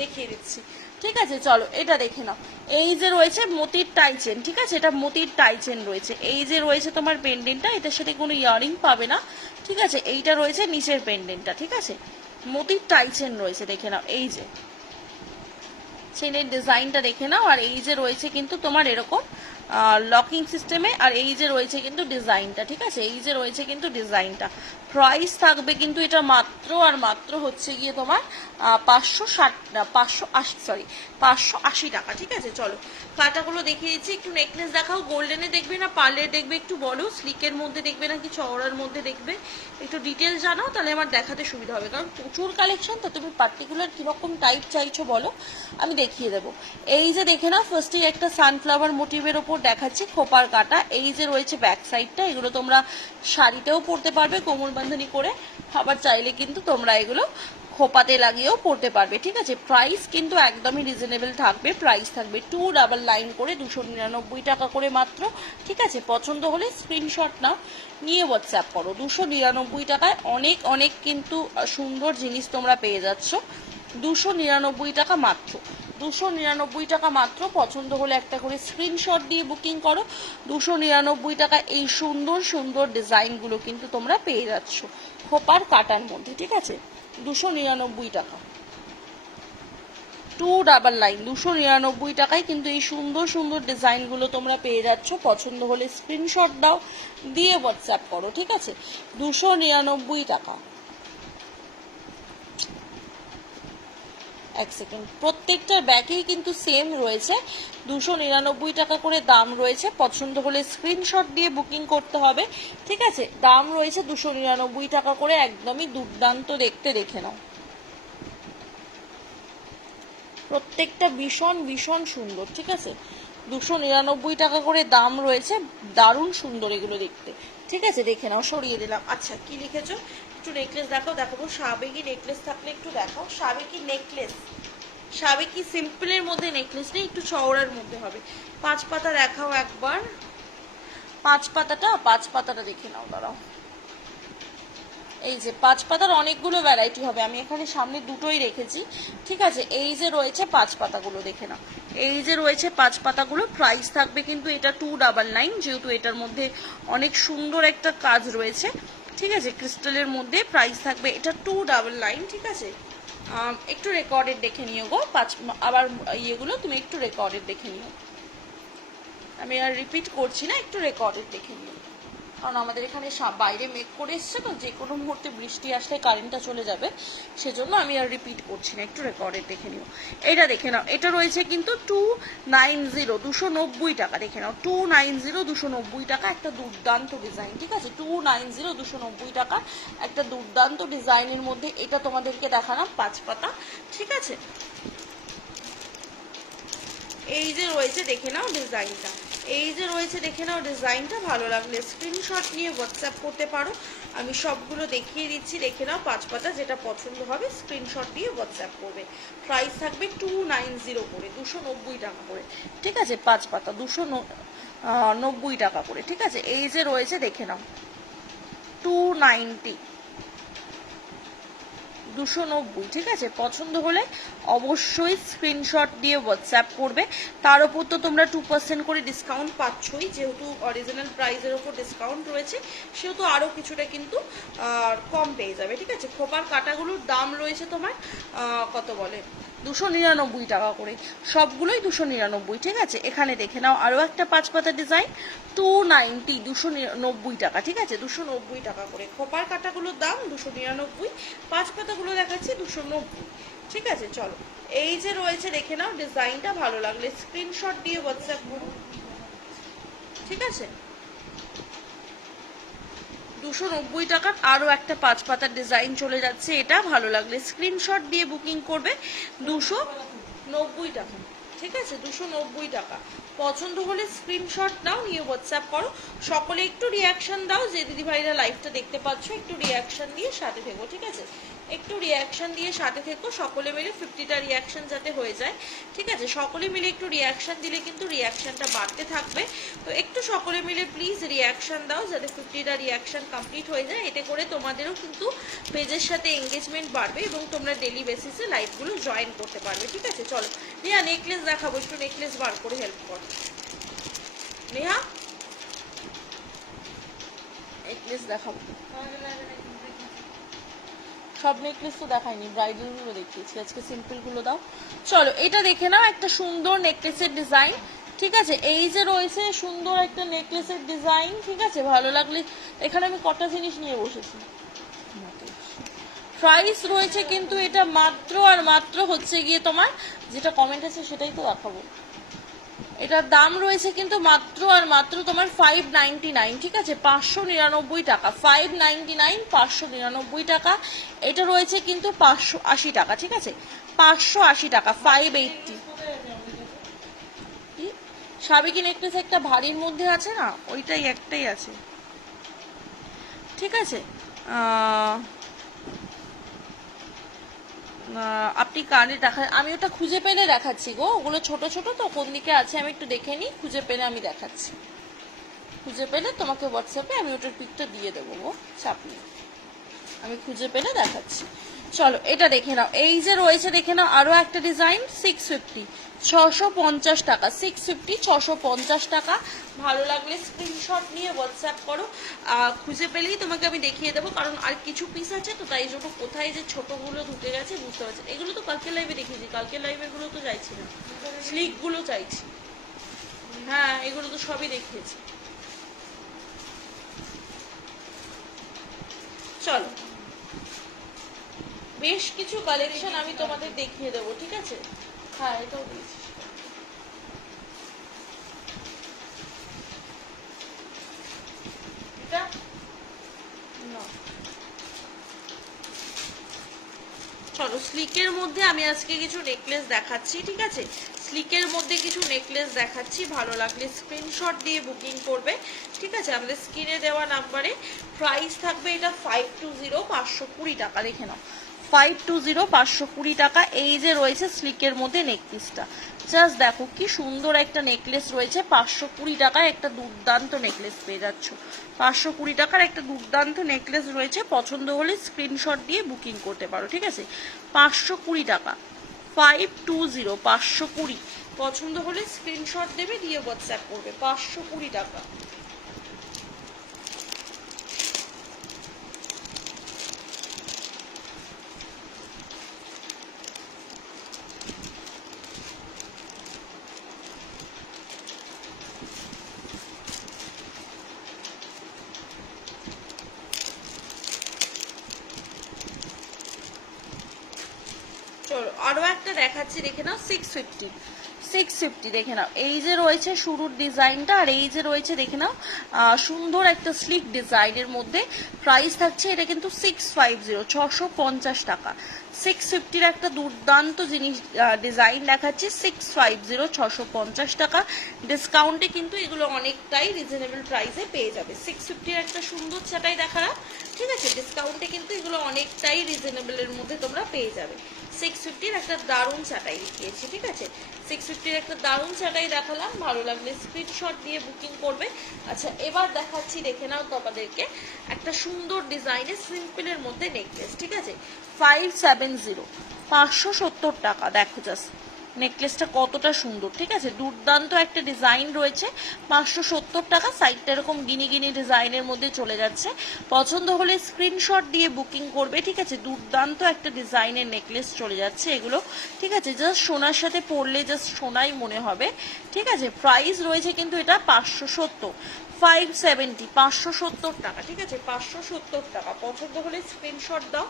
দেখিয়ে দিচ্ছি, ঠিক আছে। চলো এটা দেখে নাও। এই যে রয়েছে মতির টাইচেন, ঠিক আছে, এটা মতির টাইচেন রয়েছে। এই যে রয়েছে তোমার পেন্ডেন্টটা, এটার সাথে কোনো ইয়ারিং পাবে না, ঠিক আছে। এইটা রয়েছে নিচের পেন্ডেন্টটা, ঠিক আছে, মতির টাইচেন রয়েছে, দেখে নাও। এই যে চেনের ডিজাইনটা দেখে নাও। আর এই যে রয়েছে কিন্তু তোমার এরকম লকিং সিস্টেমে, আর এই যে রয়েছে কিন্তু ডিজাইনটা, ঠিক আছে, এই যে রয়েছে কিন্তু ডিজাইনটা। প্রাইস থাকবে কিন্তু এটা মাত্র আর মাত্র হচ্ছে গিয়ে তোমার 580 টাকা, ঠিক আছে। চলো কাটাগুলো দেখিয়ে দিচ্ছি, একটু নেকলেস দেখাও, গোল্ডেনে দেখবে না পার্লের দেখবে, একটু বলো, স্লিকের মধ্যে দেখবে নাকি চওড়ার মধ্যে দেখবে, একটু ডিটেলস জানাও, তাহলে আমার দেখাতে সুবিধা হবে, কারণ প্রচুর কালেকশন তো, তুমি পার্টিকুলার কিরকম টাইপ চাইছো বলো, আমি দেখিয়ে দেবো। এই যে দেখে নাও, ফার্স্টে একটা সানফ্লাওয়ার মোটিভের ওপর দেখাচ্ছি খোপার কাটা। এই যে রয়েছে ব্যাক সাইডটা, এগুলো তোমরা শাড়িতেও পরতে পারবে কোমর বাঁধানি করে, আবার চাইলে কিন্তু তোমরা এগুলো খোপাতে লাগিয়েও পড়তে পারবে, ঠিক আছে। প্রাইস কিন্তু একদমই রিজনেবল থাকবে, প্রাইস থাকবে 2 ডাবল লাইন করে 299 টাকা করে মাত্র, ঠিক আছে। পছন্দ হলে স্ক্রিনশট নাও, নিয়ে হোয়াটসঅ্যাপ করো। 299 টাকায় অনেক অনেক কিন্তু সুন্দর জিনিস তোমরা পেয়ে যাচ্ছ, 299 টাকা মাত্র, 299 টাকা মাত্র। পছন্দ হলে একটা করে স্ক্রিনশট দিয়ে বুকিং করো। 299 টাকা এই সুন্দর সুন্দর ডিজাইনগুলো কিন্তু তোমরা পেয়ে যাচ্ছ খোপার কাটার মধ্যে, ঠিক আছে। 299 টাকা, 2 ডাবল লাইন, 299 টাকায় কিন্তু এই সুন্দর সুন্দর ডিজাইনগুলো তোমরা পেয়ে যাচ্ছ। পছন্দ হলে স্ক্রিনশট দাও, দিয়ে হোয়াটসঅ্যাপ করো, ঠিক আছে। 299 টাকা। এক সেকেন্ড, প্রত্যেকটার ব্যাগেই কিন্তু সেম রয়েছে, 299 টাকা করে দাম রয়েছে। পছন্দ হলে স্ক্রিনশট দিয়ে বুকিং করতে হবে, ঠিক আছে। দাম রয়েছে 299 টাকা করে, একদমই দুর্দান্ত দেখতে, দেখে নাও। প্রত্যেকটা ভীষণ ভীষণ সুন্দর, ঠিক আছে, 299 টাকা করে দাম রয়েছে, দারুণ সুন্দর এগুলো দেখতে। ঠিক আছে, দেখে নাও, সরিয়ে দিলাম। আচ্ছা, কি লিখেছো? একটু নেকলেস দেখাও, দেখাবো। সাবেকি নেকলেস থাকলে একটু দেখাও। সাবেকি নেকলেস, সাবেকি সিম্পলের মধ্যে নেকলেস নেই, একটু চওড়ার মধ্যে হবে। 5 পাতা দেখাও একবার। 5 পাতাটা দেখে নাও, দাঁড়াও। এই যে 5 পাতার অনেকগুলো ভ্যারাইটি হবে, আমি এখানে সামনে দুটোই রেখেছি। ঠিক আছে, এই যে রয়েছে 5 পাতাগুলো, দেখে নাও। এই যে রয়েছে 5 পাতাগুলো, প্রাইস থাকবে কিন্তু এটা 299, যেহেতু এটার মধ্যে অনেক সুন্দর একটা কাজ রয়েছে। ঠিক আছে, ক্রিস্টালের মধ্যে প্রাইস থাকবে এটা 299। ঠিক আছে, একটু রেকর্ডেড দেখে নিও গো। আবার ইয়েগুলো তুমি একটু রেকর্ডেড দেখে নিও, আমি আর রিপিট করছি না, একটু রেকর্ডেড দেখে নিও। কারণ আমাদের এখানে বাইরে মেঘ করে এসছে, তো যে কোনো মুহূর্তে বৃষ্টি আসলে কারেন্টটা চলে যাবে, সেজন্য আমি আর রিপিট করছি না, একটু রেকর্ডেড দেখে নিও। এটা দেখে নাও, এটা রয়েছে কিন্তু 290, 290 টাকা। দেখে নাও, 290, 290 টাকা, একটা দুর্দান্ত ডিজাইন। ঠিক আছে, 290, 290 টাকা, একটা দুর্দান্ত ডিজাইনের মধ্যে এটা তোমাদেরকে দেখালাম 5 পাতা। ঠিক আছে, এই যে রয়েছে দেখে নাও ডিজাইনটা, এই যে রয়েছে দেখে নাও ডিজাইনটা। ভালো লাগলে স্ক্রিনশট নিয়ে হোয়াটসঅ্যাপ করতে পারো, আমি সবগুলো দেখিয়ে দিচ্ছি। দেখে নাও 5 পাতা, যেটা পছন্দ হবে স্ক্রিনশট দিয়ে হোয়াটসঅ্যাপ করবে। প্রাইস থাকবে 290 করে, 290 টাকা করে। ঠিক আছে, 5 পাতা 290 টাকা করে। ঠিক আছে, এই যে রয়েছে দেখে নাও 290, 290। ঠিক আছে, পছন্দ হলে অবশ্যই স্ক্রিনশট দিয়ে হোয়াটসঅ্যাপ করবে। তার উপর তো তোমরা 2% করে ডিসকাউন্ট পাচ্ছই, যেহেতু অরিজিনাল প্রাইসের ওপর ডিসকাউন্ট রয়েছে, সেহেতু আরও কিছুটা কিন্তু কম পেয়ে যাবে। ঠিক আছে, খোপার কাটাগুলোর দাম রয়েছে তোমার কত বলে 299 টাকা করে, সবগুলোই 299। ঠিক আছে, এখানে দেখে নাও আরও একটা 5 পাতা ডিজাইন, 290, 290 টাকা। ঠিক আছে, 290 টাকা করে খোপার কাটাগুলোর দাম, 299। 5 পাতাগুলো দেখাচ্ছি 290। ঠিক আছে, চলো, এই যে রয়েছে দেখে নাও ডিজাইনটা। ভালো লাগলে স্ক্রিনশট দিয়ে হোয়াটসঅ্যাপ করো। ঠিক আছে, 290 টাকার আরও একটা 5 পাতার ডিজাইন চলে যাচ্ছে, এটা ভালো লাগলে স্ক্রিনশট দিয়ে বুকিং করবে। 290 টাকা। ঠিক আছে, 290 টাকা। পছন্দ হলে স্ক্রিনশট নাও, নিয়ে হোয়াটসঅ্যাপ করো। সকলে একটু রিয়াকশন দাও, যে দিদিভাইরা লাইভটা দেখতে পাচ্ছ, একটু রিয়াকশন দিয়ে সাথে থেকো। ঠিক আছে, একটু রিয়াকশন দিয়ে সাথে থেকো, সকলে মিলে 50টা রিয়াকশন যাতে হয়ে যায়। ঠিক আছে, সকলে মিলে একটু রিয়াকশন দিলে কিন্তু রিয়াকশনটা বাড়তে থাকবে। তো একটু সকলে মিলে প্লিজ রিয়াকশন দাও, যাতে 50টা রিয়াকশন কমপ্লিট হয়ে যায়। এতে করে তোমাদেরও কিন্তু পেজের সাথে এঙ্গেজমেন্ট বাড়বে এবং তোমরা ডেলি বেসিসে লাইভগুলো জয়েন করতে পারবে। ঠিক আছে, চলো নেহা নেকলেস দেখাবো, একটু নেকলেস বার করে হেল্প কর নেহা, নেকলেস দেখাবো। সব নেকলেস তো দেখাইনি, ব্রাইডালগুলো দেখিয়েছি, আজকে সিম্পলগুলো দাও। চলো, এটা দেখে নাও, একটা সুন্দর নেকলেসের ডিজাইন। ঠিক আছে, এই যে রয়েছে সুন্দর একটা নেকলেসের ডিজাইন। ঠিক আছে, ভালো লাগলে, এখানে আমি কটা জিনিস নিয়ে বসেছি। প্রাইস রয়েছে কিন্তু এটা মাত্র আর মাত্র হচ্ছে গিয়ে তোমার, যেটা কমেন্ট আছে সেটাই তো দেখাবো। এটার দাম রয়েছে কিন্তু মাত্র আর মাত্র তোমার 599। ঠিক আছে, 599 টাকা, 599, 599 টাকা। এটা রয়েছে কিন্তু 580 টাকা। ঠিক আছে, 580 টাকা, 580। সাবেকি নেকলেস একটা ভারীর মধ্যে আছে না, ওইটাই একটাই আছে। ঠিক আছে, আপনি কানে দেখা, আমি ওটা খুঁজে পেলে দেখাচ্ছি গো, ওগুলো ছোট ছোট তো, কোন দিকে আছে আমি একটু দেখে নিই, খুঁজে পেলে আমি দেখাচ্ছি। খুঁজে পেলে তোমাকে হোয়াটসঅ্যাপে আমি ওটার পিকটা দিয়ে দেবো গো, চাপ নেই, আমি খুঁজে পেলে দেখাচ্ছি। চলো, এটা দেখে নাও, এই যে রয়েছে দেখে নাও আরও একটা ডিজাইন, 650, 650 টাকা, 650, 650 টাকা। ভালো লাগলে স্ক্রিনশট নিয়ে হোয়াটসঅ্যাপ করো, খুঁজে পেলেই তোমাকে আমি দেখিয়ে দেবো, কারণ আর কিছু পিস আছে তো, তাই জন্য কোথায় যে ছোটোগুলো ঢুকে গেছে বুঝতে পারছি। এগুলো তো কালকে লাইভে দেখিয়েছি, কালকে লাইভেগুলো তো চাইছি না, স্লিকগুলো চাইছি। হ্যাঁ, এগুলো তো সবই দেখিয়েছি। চলো, বেশ কিছু কালেকশন আমি তোমাদের দেখিয়ে দেবো। ঠিক আছে, হ্যাঁ এটাও দিয়েছি। এটা না, চলো স্লিকের মধ্যে আমি আজকে কিছু নেকলেস দেখাচ্ছি, ঠিক আছে? স্লিকের মধ্যে কিছু নেকলেস দেখাচ্ছি, ভালো লাগলে স্ক্রিনশট দিয়ে বুকিং করবে, ঠিক আছে? আমাদের স্ক্রিনে দেওয়া নাম্বারে। প্রাইস থাকবে এটা 520, 520 টাকা। দেখে নাও, 520, 520 টাকা। এই যে রয়েছে স্লিকের মধ্যে নেকলেসটা, জাস্ট দেখো কি সুন্দর একটা নেকলেস রয়েছে। 520 টাকায় একটা দুর্দান্ত নেকলেস পেয়ে যাচ্ছ। 520 টাকার একটা দুর্দান্ত নেকলেস রয়েছে। পছন্দ হলে স্ক্রিনশট দিয়ে বুকিং করতে পারো, ঠিক আছে? 520 টাকা, 520, 520। পছন্দ হলে স্ক্রিনশট দেবে, দিয়ে হোয়াটসঅ্যাপ করবে। 520 টাকা। চলো আরো একটা দেখাচ্ছি, দেখে নাও। 650, 650 দেখে নাও। এই যে রয়েছে শুরুর ডিজাইনটা, আর এই যে রয়েছে দেখে নাও সুন্দর একটা স্লিক ডিজাইনের মধ্যে। প্রাইস থাকছে এটা কিন্তু 650, 650 টাকা। 650-র একটা দুর্দান্ত জিনিস ডিজাইন দেখাচ্ছি। 650, 650 টাকা। ডিসকাউন্টে কিন্তু এগুলো অনেকটাই রিজনেবল প্রাইসে পেয়ে যাবে। 650-র একটা সুন্দর ছাটাই দেখালাম, ঠিক আছে? ডিসকাউন্টে কিন্তু এগুলো অনেকটাই রিজনেবলের মধ্যে তোমরা পেয়ে যাবে। 650-র একটা দারুণ ছাটাই দেখিয়েছি, ঠিক আছে? 650-র একটা দারুণ ছাটাই দেখালাম, ভালো লাগলে স্ক্রিনশট দিয়ে বুকিং করবে। আচ্ছা এবার দেখাচ্ছি, দেখে নাও তোমাদেরকে একটা সুন্দর ডিজাইনের সিম্পলের মধ্যে নেকলেস, ঠিক আছে? 570, 570 টাকা। দেখো জাস্ট নেকলেসটা কতটা সুন্দর, ঠিক আছে? দুর্দান্ত একটা ডিজাইন রয়েছে। 570 টাকা। সাইডটা এরকম গিনি গিনি ডিজাইনের মধ্যে চলে যাচ্ছে। পছন্দ হলে স্ক্রিনশট দিয়ে বুকিং করবে, ঠিক আছে? দুর্দান্ত একটা ডিজাইনের নেকলেস চলে যাচ্ছে এগুলো, ঠিক আছে? জাস্ট সোনার সাথে পরলে জাস্ট সোনাই মনে হবে, ঠিক আছে? প্রাইস রয়েছে কিন্তু এটা 570, 570, 570 টাকা, ঠিক আছে? 570 টাকা। পছন্দ হলে স্ক্রিনশট দাও,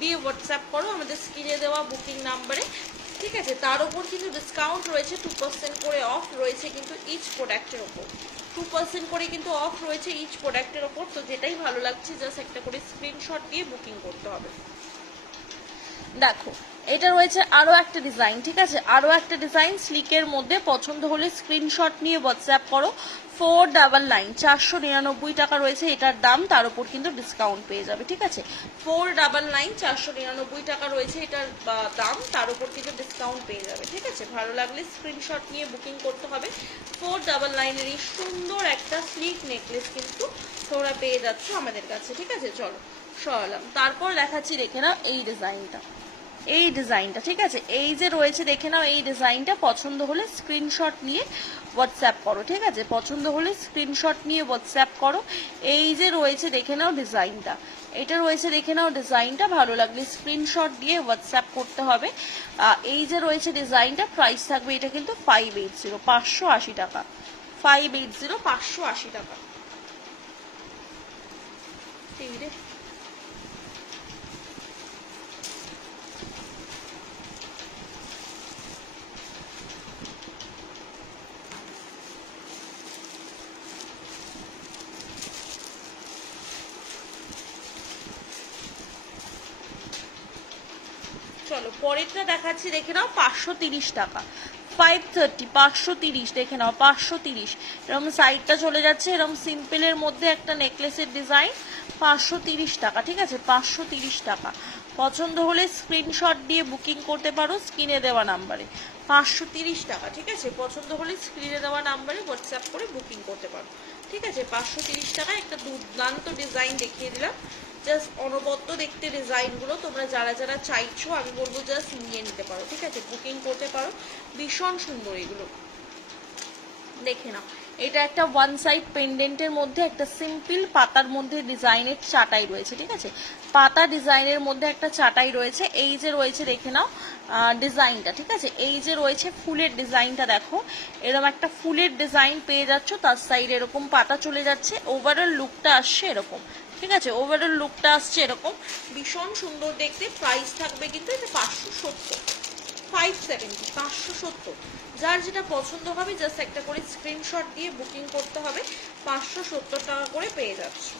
দিয়ে হোয়াটসঅ্যাপ করো আমাদের স্ক্রিনে দেওয়া বুকিং নাম্বারে, ঠিক আছে? তার উপর কিন্তু ডিসকাউন্ট রয়েছে, 2% করে অফ রয়েছে কিন্তু ইচ প্রোডাক্টের ওপর। 2% করে কিন্তু অফ রয়েছে ইচ প্রোডাক্টের ওপর। তো যেটাই ভালো লাগছে জাস্ট একটা করে স্ক্রিনশট দিয়ে বুকিং করতে হবে। দেখো এটা রয়েছে আরো একটা ডিজাইন, ঠিক আছে? আরো একটা ডিজাইন স্লিকের মধ্যে। পছন্দ হলে স্ক্রিনশট নিয়ে হোয়াটসঅ্যাপ করো। 499, 499 টাকা রয়েছে এটার দাম। তার উপর কিন্তু ডিসকাউন্ট পেয়ে যাবে, ঠিক আছে? 499, 499 টাকা রয়েছে এটার দাম। তার উপর কিন্তু ডিসকাউন্ট পেয়ে যাবে, ঠিক আছে? ভালো লাগলে স্ক্রিনশট নিয়ে বুকিং করতে হবে। 499-এর এই সুন্দর একটা স্লিক নেকলেস কিন্তু তোমরা পেয়ে যাচ্ছ আমাদের কাছে, ঠিক আছে? চলো সরালাম। তারপর দেখাচ্ছি, দেখে নাও এই ডিজাইনটা, এই ডিজাইনটা, ঠিক আছে? এই যে রয়েছে দেখে নাও এই ডিজাইনটা। পছন্দ হলে স্ক্রিনশট নিয়ে হোয়াটসঅ্যাপ করো, ঠিক আছে? পছন্দ হলে স্ক্রিনশট নিয়ে হোয়াটসঅ্যাপ করো। এই যে রয়েছে দেখে নাও ডিজাইনটা, এটা রয়েছে দেখে নাও ডিজাইনটা। ভালো লাগলে স্ক্রিনশট দিয়ে হোয়াটসঅ্যাপ করতে হবে। এই যে রয়েছে ডিজাইনটা। প্রাইস থাকবে এটা কিন্তু 580, 580 টাকা। 580, 580 টাকা। ঠিক রে। চলো পরেরটা দেখাচ্ছি, দেখে নাও। 530 টাকা, 530, 530 দেখে নাও। 530 এরকম সাইডটা চলে যাচ্ছে, এরকম সিম্পলের মধ্যে একটা নেকলেসের ডিজাইন। 530 টাকা, ঠিক আছে? 530 টাকা। পছন্দ হলে স্ক্রিনশট দিয়ে বুকিং করতে পারো স্ক্রিনে দেওয়া নাম্বারে। 530 টাকা, ঠিক আছে? পছন্দ হলে স্ক্রিনে দেওয়া নাম্বারে হোয়াটসঅ্যাপ করে বুকিং করতে পারো, ঠিক আছে? 530 টাকা। একটা দুর্দান্ত ডিজাইন দেখিয়ে দিলাম, জাস্ট অনবদ্য দেখতে ডিজাইনগুলো। তোমরা যারা যারা চাইছো আমি বলবো জাস্ট নিয়ে নিতে পারো, ঠিক আছে? বুকিং করতে পারো। ভীষণ সুন্দর এগুলো, দেখে নাও। এটা একটা ওয়ান সাইড পেন্ডেন্টের মধ্যে একটা সিম্পল পাতার মধ্যে ডিজাইনের চাটাই রয়েছে, ঠিক আছে? পাতা ডিজাইনের মধ্যে একটা চাটাই রয়েছে। এই যে রয়েছে দেখে নাও ডিজাইনটা, ঠিক আছে? এই যে রয়েছে ফুলের ডিজাইনটা, দেখো এরকম একটা ফুলের ডিজাইন পেয়ে যাচ্ছ। তার সাইড এরকম পাতা চলে যাচ্ছে। ওভারঅল লুকটা আসছে এরকম, ঠিক আছে? ওভারঅল লুকটা আসছে এরকম, ভীষণ সুন্দর দেখতে। প্রাইস থাকবে কিন্তু এটা 570, 570, 570। যার যেটা পছন্দ হবে জাস্ট একটা করে স্ক্রিনশট দিয়ে বুকিং করতে হবে। 570 টাকা করে পেয়ে যাচ্ছে,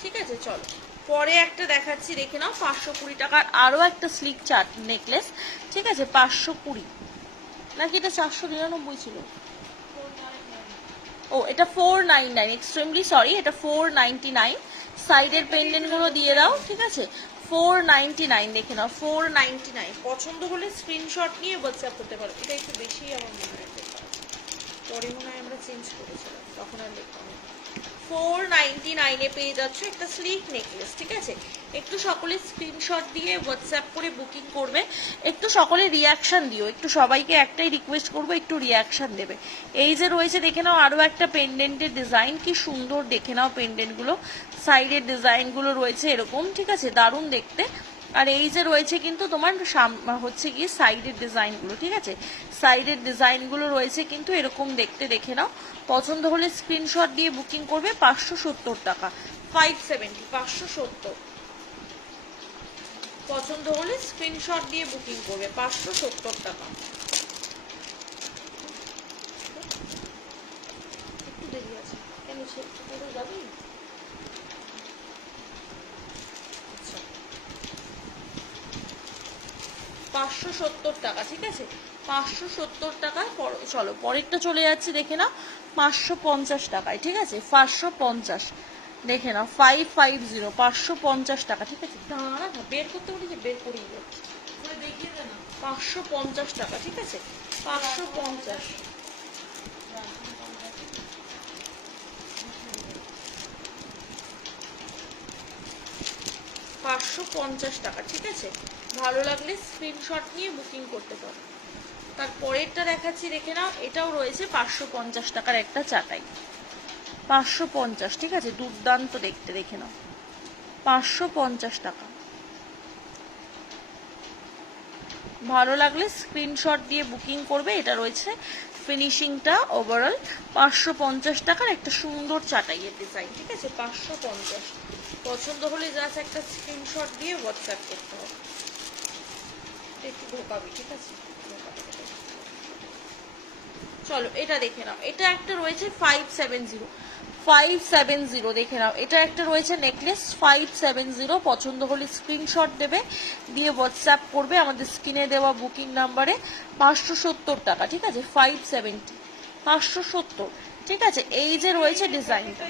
ঠিক আছে? চলো পরে একটা দেখাচ্ছি, দেখে নাও 520 টাকার আরো একটা স্লিক চার্ট নেকলেস, ঠিক আছে 520 নাকি এটা 499 ছিল? ও এটা 499, এক্সট্রিমলি সরি, এটা 499। সাইডের পেন্ডেন্ট গুলো দিয়ে দাও, ঠিক আছে 499, দেখে নাও 499। পছন্দ হলে স্ক্রিনশট নিয়ে হোয়াটসঅ্যাপ করতে পারো। এটা একটু বেশি আমার মনে হয়, পরে মনে হয় আমরা চেঞ্জ করেছিলাম, তখন আর লেখা হয়। 499 পেয়ে যাচ্ছ একটা স্লিক নেকলেস, ঠিক আছে। একটু সকলে স্ক্রিনশট দিয়ে হোয়াটসঅ্যাপ করে বুকিং করবে, একটু সকলে রিয়াকশন দিও, একটু সবাইকে একটাই রিকোয়েস্ট করবো একটু রিয়াকশন দেবে। এই যে রয়েছে দেখে নাও আরো একটা পেন্ডেন্টের ডিজাইন, কি সুন্দর দেখে নাও পেন্ডেন্টগুলো, সাইডের ডিজাইনগুলো রয়েছে এরকম, ঠিক আছে দারুণ দেখতে। আর এই যে রয়েছে কিন্তু তোমার হচ্ছে কি সাইডের ডিজাইনগুলো, ঠিক আছে সাইডের ডিজাইনগুলো রয়েছে কিন্তু এরকম দেখতে, দেখে নাও। পছন্দ হলে স্ক্রিনশট দিয়ে বুকিং করবে। 570 টাকা, 570, 570। পছন্দ হলে স্ক্রিনশট দিয়ে বুকিং করবে, 570 টাকা। একটু দেরি আছে কেন, সেটা যাবি? 570 টাকা, ঠিক আছে 570 টাকায়। চলো পরেরটা চলে যাচ্ছে, দেখে নাও 550 টাকায়, ঠিক আছে 550, দেখে নাও 550, 550 টাকা, ঠিক আছে। দাঁড়া না, বের করতে বলি যে বের করিয়ে যাচ্ছে, 550 টাকা, ঠিক আছে 550। 550 টাকা, ঠিক আছে। ভালো লাগলে স্ক্রিনশট নিয়ে বুকিং করতে পারো। তারপরেরটা দেখাচ্ছি, দেখে নাও এটাও রয়েছে 550 টাকার একটা চাটাই, 550, ঠিক আছে দুর্দান্ত দেখতে, দেখে নাও 550 টাকা। ভালো লাগলে স্ক্রিনশট দিয়ে বুকিং করবে। এটা রয়েছে ফিনিশিংটা ওভারঅল 550 টাকার একটা সুন্দর চাটাইয়ের ডিজাইন, ঠিক আছে 550। পছন্দ হলে জাস্ট একটা স্ক্রিনশট দিয়ে হোয়াটসঅ্যাপ করতে হবে, একটু ঢোকাবি, ঠিক আছে। চলো এটা দেখে নাও, এটা একটা রয়েছে 570, 570 দেখে নাও, এটা একটা রয়েছে নেকলেস 570। পছন্দ হলে স্ক্রিনশট দেবে, দিয়ে হোয়াটসঅ্যাপ করবে আমাদের স্ক্রিনে দেওয়া বুকিং নাম্বারে। 570 টাকা, ঠিক আছে 570, 570, ঠিক আছে। এই যে রয়েছে ডিজাইনটা,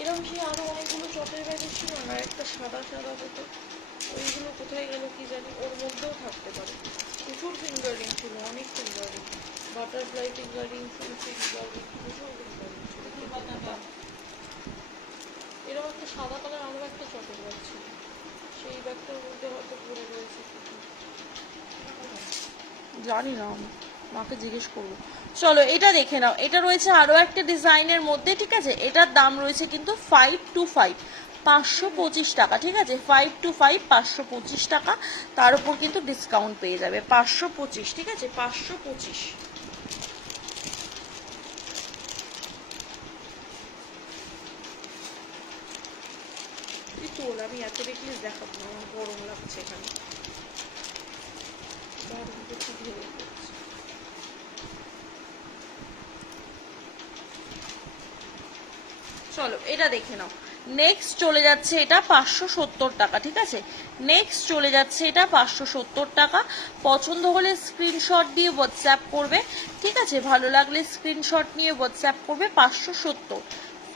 এরকম কি আরো অনেকগুলো চটের ব্যাগের ছিল না, একটা সাদা সাদা হতো, ওইগুলো কোথায় গেল কি জানি, ওর মধ্যেও থাকতে পারে। প্রচুর ফিঙ্গারিং ছিল, অনেক ফিঙ্গারিং, বাটারফ্লাই ফিঙ্গারিং, ফুল ফিঙ্গারিং, প্রচুর ফিঙ্গারিং ছিল। এরকম একটা সাদা কালার আরও একটা চটের ব্যাগ ছিল, সেই ব্যাগটার মধ্যে হয়তো পড়ে রয়েছে, জানি না, আমি মাকে জিজ্ঞেস করবো। চলো এটা দেখে নাও, এটা রয়েছে আরো একটা ডিজাইনের মধ্যে, ঠিক আছে। এটার দাম রয়েছে কিন্তু 525, 525 টাকা, ঠিক আছে 525, 525 টাকা। তার উপর কিন্তু ডিসকাউন্ট পেয়ে যাবে 525, ঠিক আছে 525। তোল, আমি এত নেকলেস দেখাবো না, আমার গরম লাগছে এখানে, চলো এটা দেখে নাও। নেক্সট চলে যাচ্ছে এটা 570 টাকা, ঠিক আছে নেক্সট চলে যাচ্ছে এটা 570 টাকা। পছন্দ হলে স্ক্রিনশট দিয়ে হোয়াটসঅ্যাপ করবে, ঠিক আছে ভালো লাগলে স্ক্রিনশট নিয়ে হোয়াটসঅ্যাপ করবে। 570,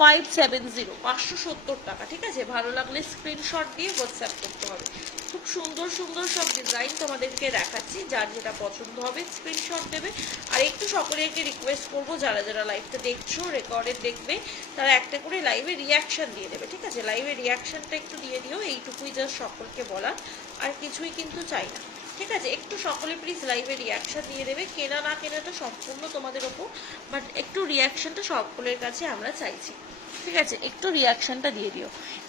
570, 570 টাকা, ঠিক আছে ভালো লাগলে স্ক্রিনশট দিয়ে হোয়াটসঅ্যাপ করতে হবে। খুব সুন্দর সুন্দর সব ডিজাইন তোমাদেরকে দেখাচ্ছি, যার যেটা পছন্দ হবে স্ক্রিনশট দেবে। আর একটু সকলেকে রিকোয়েস্ট করবো, যারা যারা লাইভটা দেখছো রেকর্ডেড দেখবে, তারা একটা করে লাইভে রিয়াকশন দিয়ে দেবে, ঠিক আছে লাইভে রিয়াকশনটা একটু দিয়ে দিও, এইটুকুই জাস্ট সকলকে বলার, আর কিছুই কিন্তু চাই না, ঠিক আছে। একটু সকলে প্লিজ লাইভে রিয়াকশন দিয়ে দেবে, কেনা না কেনাটা সম্পূর্ণ তোমাদের ওপর, বাট একটু রিয়াকশনটা সকলের কাছে আমরা চাইছি, ঠিক আছে একটু রিয়াকশনটা দিয়ে দিও।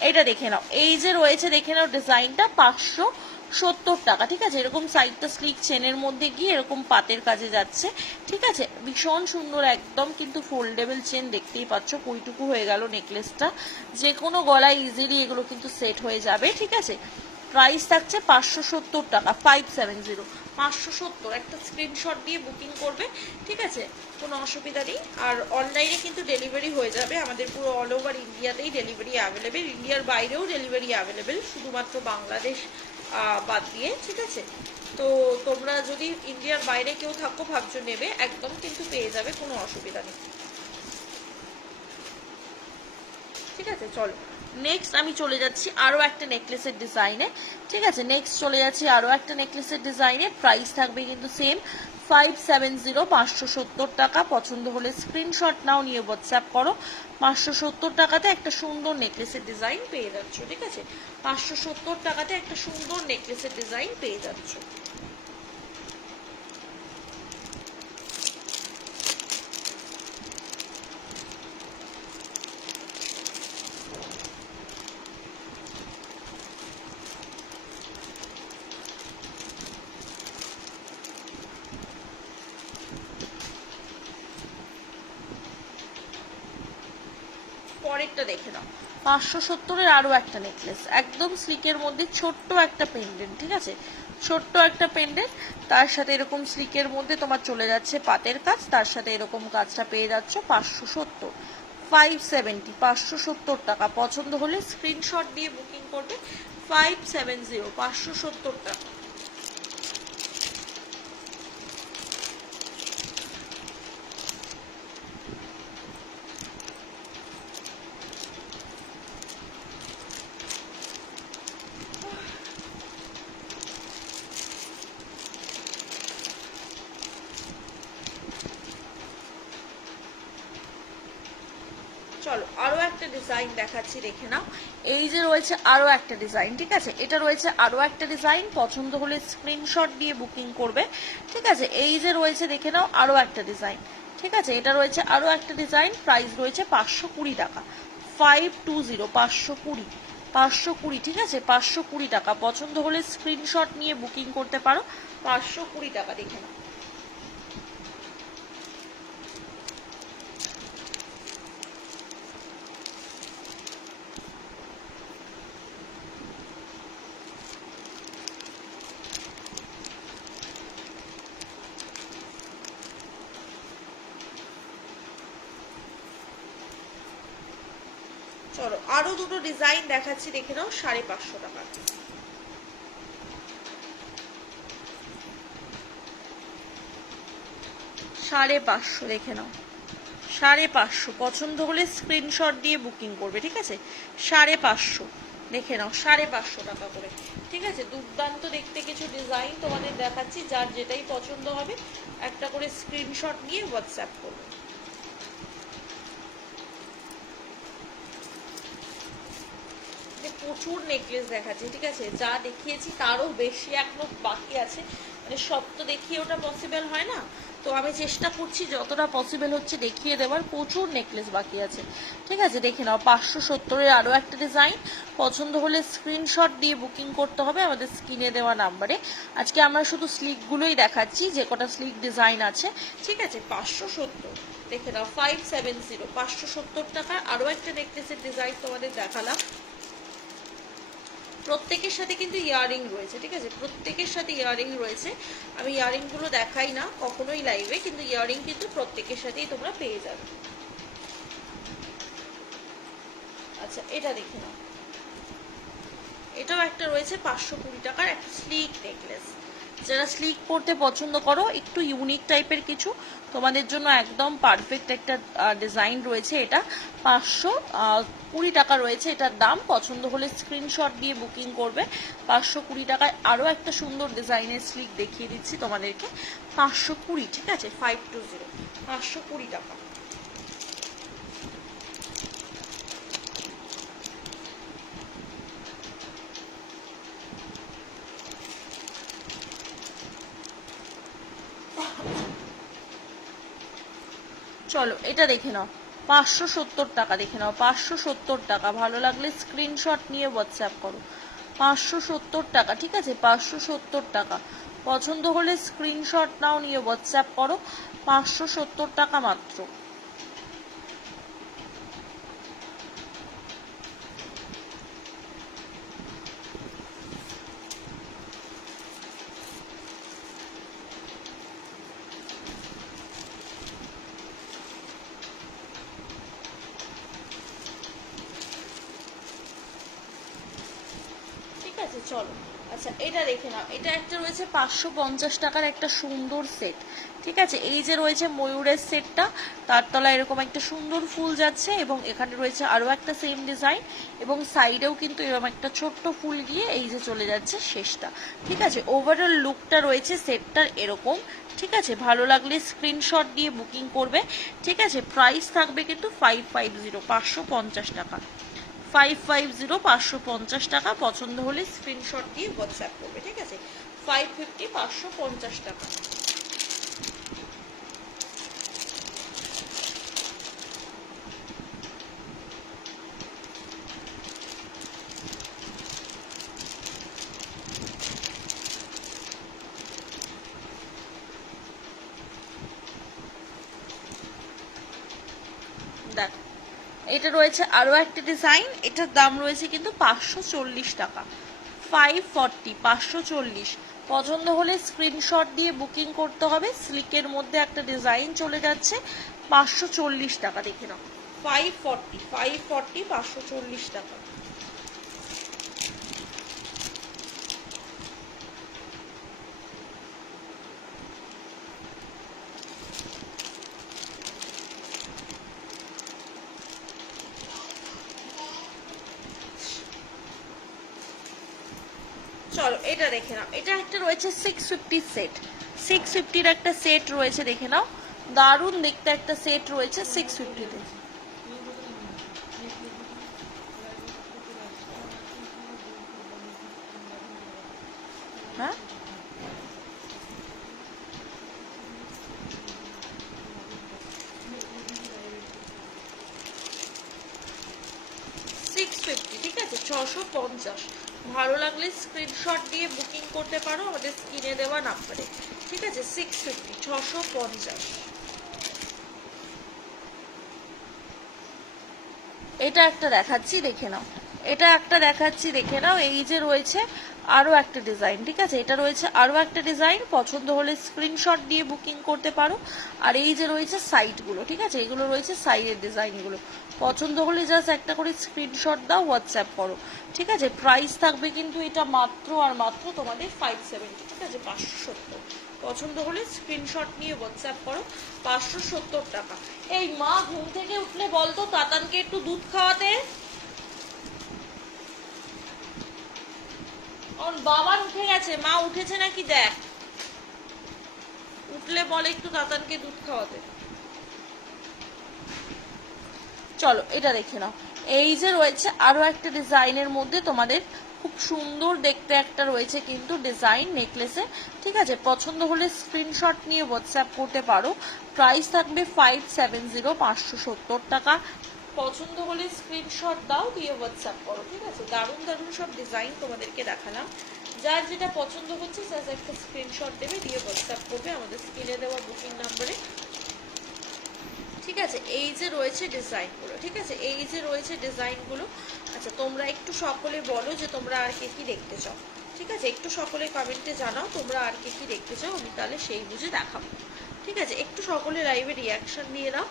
এটা দেখে নাও, এই যে রয়েছে দেখে নাও ডিজাইনটা 570 টাকা, ঠিক আছে এরকম সাইডটা স্লিক চেনের মধ্যে গিয়ে এরকম পাতের কাজে যাচ্ছে, ঠিক আছে ভীষণ সুন্দর একদম, কিন্তু ফোল্ডেবল চেন দেখতেই পাচ্ছ, কইটুকু হয়ে গেল নেকলেসটা, যে কোনো গলায় ইজিলি এগুলো কিন্তু সেট হয়ে যাবে, ঠিক আছে। প্রাইস থাকছে 570 টাকা, 570, 570 একটা স্ক্রিনশট দিয়ে বুকিং করবে, ঠিক আছে, কোনো অসুবিধা নেই। আর অনলাইনে কিন্তু ডেলিভারি হয়ে যাবে, আমাদের পুরো অল ওভার ইন্ডিয়াতেই ডেলিভারি অ্যাভেলেবেল, ইন্ডিয়ার বাইরেও ডেলিভারি অ্যাভেলেবেল, শুধুমাত্র বাংলাদেশ বাদ দিয়ে, ঠিক আছে। তো তোমরা যদি ইন্ডিয়ার বাইরে কেউ থাকো ভাবছো নেবে, একদম কিন্তু পেয়ে যাবে, কোনো অসুবিধা নেই, ঠিক আছে। চলো নেক্সট আমি চলে যাচ্ছি আরও একটা নেকলেসের ডিজাইনে, ঠিক আছে। নেক্সট চলে যাচ্ছি আরও একটা নেকলেসের ডিজাইনে, প্রাইস থাকবে কিন্তু সেম 570, 570 টাকা। পছন্দ হলে স্ক্রিনশট নাও, নিয়ে হোয়াটসঅ্যাপ করো। 570 টাকাতে একটা সুন্দর নেকলেসের ডিজাইন পেয়ে যাচ্ছ, ঠিক আছে। 570 টাকাতে একটা সুন্দর নেকলেসের ডিজাইন পেয়ে যাচ্ছ। পরেরটা দেখে নাও, 570-এর আরো একটা নেকলেস, একদম স্লিকের মধ্যে ছোট্ট একটা পেন্ডেন্ট, ঠিক আছে, ছোট্ট একটা পেন্ডেন্ট, তার সাথে এরকম স্লিকের মধ্যে তোমার চলে যাচ্ছে পাতের কাজ, তার সাথে এরকম কাজটা পেয়ে যাচ্ছ 570, 570, 570 টাকা। পছন্দ হলে স্ক্রিনশট দিয়ে বুকিং করবে, 570, 570 টাকা। চলো আরো একটা ডিজাইন দেখাচ্ছি, দেখে নাও। এই যে রয়েছে আরো একটা ডিজাইন, ঠিক আছে, এটা রয়েছে আরো একটা ডিজাইন, পছন্দ হলে স্ক্রিনশট দিয়ে বুকিং করবে, ঠিক আছে। এই যে রয়েছে দেখে নাও আরো একটা ডিজাইন, ঠিক আছে, এটা রয়েছে আরো একটা ডিজাইন, প্রাইস রয়েছে 520 টাকা, 520, 520, 520, ঠিক আছে, 520 টাকা। পছন্দ হলে স্ক্রিনশট নিয়ে বুকিং করতে পারো, 520 টাকা। দেখে নাও চলো আরো দুটো ডিজাইন দেখাচ্ছি, দেখে নাও, 550 টাকা, 550, দেখে নাও 550। পছন্দ হলে স্ক্রিনশট দিয়ে বুকিং করবে, ঠিক আছে, 550, দেখে নাও 550 টাকা করে, ঠিক আছে। দুর্দান্ত দেখতে কিছু ডিজাইন তোমাদের দেখাচ্ছি, যার যেটাই পছন্দ হবে একটা করে স্ক্রিনশট নিয়ে হোয়াটসঅ্যাপ করবে। প্রচুর নেকলেস দেখাচ্ছি, ঠিক আছে, যা দেখিয়েছি তারও বেশি এখনো বাকি আছে, মানে সব তো দেখিয়ে ওটা পসিবল হয় না, তো আমি চেষ্টা করছি যতটা পসিবল হচ্ছে দেখিয়ে দেওয়ার, প্রচুর নেকলেস বাকি আছে, ঠিক আছে। দেখে নাও 570-এর আরও একটা ডিজাইন, পছন্দ হলে স্ক্রিনশট দিয়ে বুকিং করতে হবে আমাদের স্ক্রিনে দেওয়া নাম্বারে। আজকে আমরা শুধু স্লিকগুলোই দেখাচ্ছি, যে কটা স্লিক ডিজাইন আছে, ঠিক আছে। 570, দেখে নাও 570, 570 টাকার আরও একটা নেকলেসের ডিজাইন তোমাদের দেখালাম। প্রত্যেকের সাথে কিন্তু ইয়ারিং রয়েছে, ঠিক আছে, প্রত্যেকের সাথে ইয়ারিং রয়েছে, আমি ইয়ারিংগুলো দেখাই না কখনোই লাইভে, কিন্তু ইয়ারিং কিন্তু প্রত্যেকের সাথেই তোমরা পেয়ে যাবে। আচ্ছা এটা দেখে নাও, এটাও একটা রয়েছে 520 টাকার একটা স্লিক নেকলেস, যারা স্লিক পরতে পছন্দ করো, একটু ইউনিক টাইপের কিছু, তোমাদের জন্য একদম পারফেক্ট একটা ডিজাইন রয়েছে। এটা 520 টাকা রয়েছে এটার দাম, পছন্দ হলে স্ক্রিনশট দিয়ে বুকিং করবে। 520 টাকায় আরও একটা সুন্দর ডিজাইনের স্লিক দেখিয়ে দিচ্ছি তোমাদেরকে, 520, ঠিক আছে, 520, 520 টাকা। চলো এটা দেখে নাও, 570 টাকা, দেখে নাও 570 টাকা। ভালো লাগলে স্ক্রিনশট নিয়ে হোয়াটসঅ্যাপ করো, 570 টাকা, ঠিক আছে, 570 টাকা। পছন্দ হলে স্ক্রিনশট নাও, নিয়ে হোয়াটসঅ্যাপ করো, 570 টাকা মাত্র। চলো আচ্ছা এটা দেখে নাও, এটা একটা রয়েছে 550 টাকার একটা সুন্দর সেট। ঠিক আছে, এই যে রয়েছে ময়ূরের সেটটা, তার তলায় এরকম একটা সুন্দর ফুল যাচ্ছে এবং এখানে রয়েছে আরো একটা সেম ডিজাইন এবং সাইডেও কিন্তু এরকম একটা ছোট্ট ফুল গিয়ে এই যে চলে যাচ্ছে শেষটা। ঠিক আছে, ওভারঅল লুকটা রয়েছে সেটটার এরকম। ঠিক আছে, ভালো লাগলে স্ক্রিনশট দিয়ে বুকিং করবে। ঠিক আছে, প্রাইস থাকবে কিন্তু 550, 550 টাকা। 550, 550 টাকা। পছন্দ হলে স্ক্রিনশট দিয়ে হোয়াটসঅ্যাপ করবে। ঠিক আছে, 550, 550 টাকা। দেখ, এটা রয়েছে আরো একটা ডিজাইন, এটার দাম রয়েছে কিন্তু 540 টাকা। 540, 540। পছন্দ হলে স্ক্রিনশট দিয়ে বুকিং করতে হবে। স্লিকের মধ্যে একটা ডিজাইন চলে যাচ্ছে, 540 টাকা। দেখে নাও, 540, 540, 540 টাকা। চলো এটা দেখে নাও, এটা একটা রয়েছে 650 সেট। 650-র একটা সেট রয়েছে, দেখে নাও, দারুণ দেখতে একটা সেট রয়েছে 650-তে। হ্যাঁ, 650। ঠিক আছে, 650। ভালো লাগলে স্ক্রিনশট দিয়ে বুকিং করতে পারো আমাদের স্ক্রিনে দেওয়া নাম্বারে। ঠিক আছে, 650, 650। এটা একটা দেখাচ্ছি, দেখে নাও, এটা একটা দেখাচ্ছি, দেখে নাও। এই যে রয়েছে আরো একটা ডিজাইন। ঠিক আছে, এটা রয়েছে আরো একটা ডিজাইন। পছন্দ হলে স্ক্রিনশট দিয়ে বুকিং করতে পারো। আর এই যে রয়েছে সাইডগুলো, ঠিক আছে, এগুলো রয়েছে সাইডের ডিজাইনগুলো। পছন্দ হলে জাস্ট একটা করে স্ক্রিনশট দাও, হোয়াটসঅ্যাপ করো। ঠিক আছে, প্রাইস থাকবে কিন্তু এটা মাত্র আর মাত্র তোমাদের 570। ঠিক আছে, 570। পছন্দ হলে স্ক্রিনশট নিয়ে হোয়াটসঅ্যাপ করো। 570 টাকা। এই মা ঘুম থেকে উঠলে বলতো তাতানকে একটু দুধ খাওয়াতে। ওর বাবার উঠে গেছে, মা উঠেছে নাকি দেখ। উঠলে বলে একটু তাতানকে দুধ খাওয়াতে। চলো এটা দেখে নাও, এই যে রয়েছে আরো একটা ডিজাইনের মধ্যে তোমাদের খুব সুন্দর দেখতে একটা রয়েছে কিন্তু ডিজাইন নেকলেসে। ঠিক আছে, পছন্দ হলে স্ক্রিনশট নিয়ে হোয়াটসঅ্যাপ করতে পারো। প্রাইস থাকবে 570, 570 টাকা। পছন্দ হলে স্ক্রিনশট দাও, দিয়ে হোয়াটসঅ্যাপ করো। ঠিক আছে, দারুণ দারুণ সব ডিজাইন তোমাদেরকে দেখালাম। যার যেটা পছন্দ হচ্ছে জাস্ট একটা স্ক্রিনশট দেবে, দিয়ে হোয়াটসঅ্যাপ করবে আমাদের স্ক্রিনে দেওয়া বুকিং নাম্বারে। ঠিক আছে, এই যে রয়েছে ডিজাইনগুলো। ঠিক আছে, এই যে রয়েছে ডিজাইনগুলো। আচ্ছা, তোমরা একটু সকলে বলো যে তোমরা আর কে কি দেখতে চাও। ঠিক আছে, একটু সকলে কমেন্টে জানাও তোমরা আর কে কি দেখতে চাও, আমি তাহলে সেই বুঝে দেখাবো। ঠিক আছে, একটু সকলে লাইভে রিয়াকশন দিয়ে দাও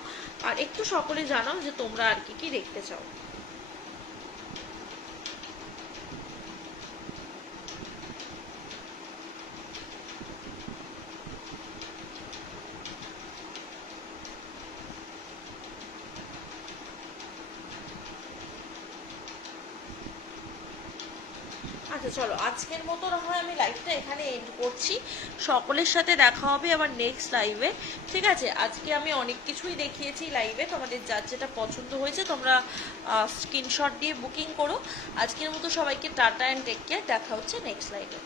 আর একটু সকলে জানাও যে তোমরা আর কি কি দেখতে চাও। আচ্ছা চলো, আজকের মতো না হয় আমি লাইভটা এখানে এন্ড করছি। সকলের সাথে দেখা হবে আবার নেক্সট লাইভে। ঠিক আছে, আজকে আমি অনেক কিছুই দেখিয়েছি লাইভে, তোমাদের যার যেটা পছন্দ হয়েছে তোমরা স্ক্রিনশট দিয়ে বুকিং করো। আজকের মতো সবাইকে টাটা অ্যান্ড টেক কেয়ার। দেখা হচ্ছে নেক্সট লাইভে।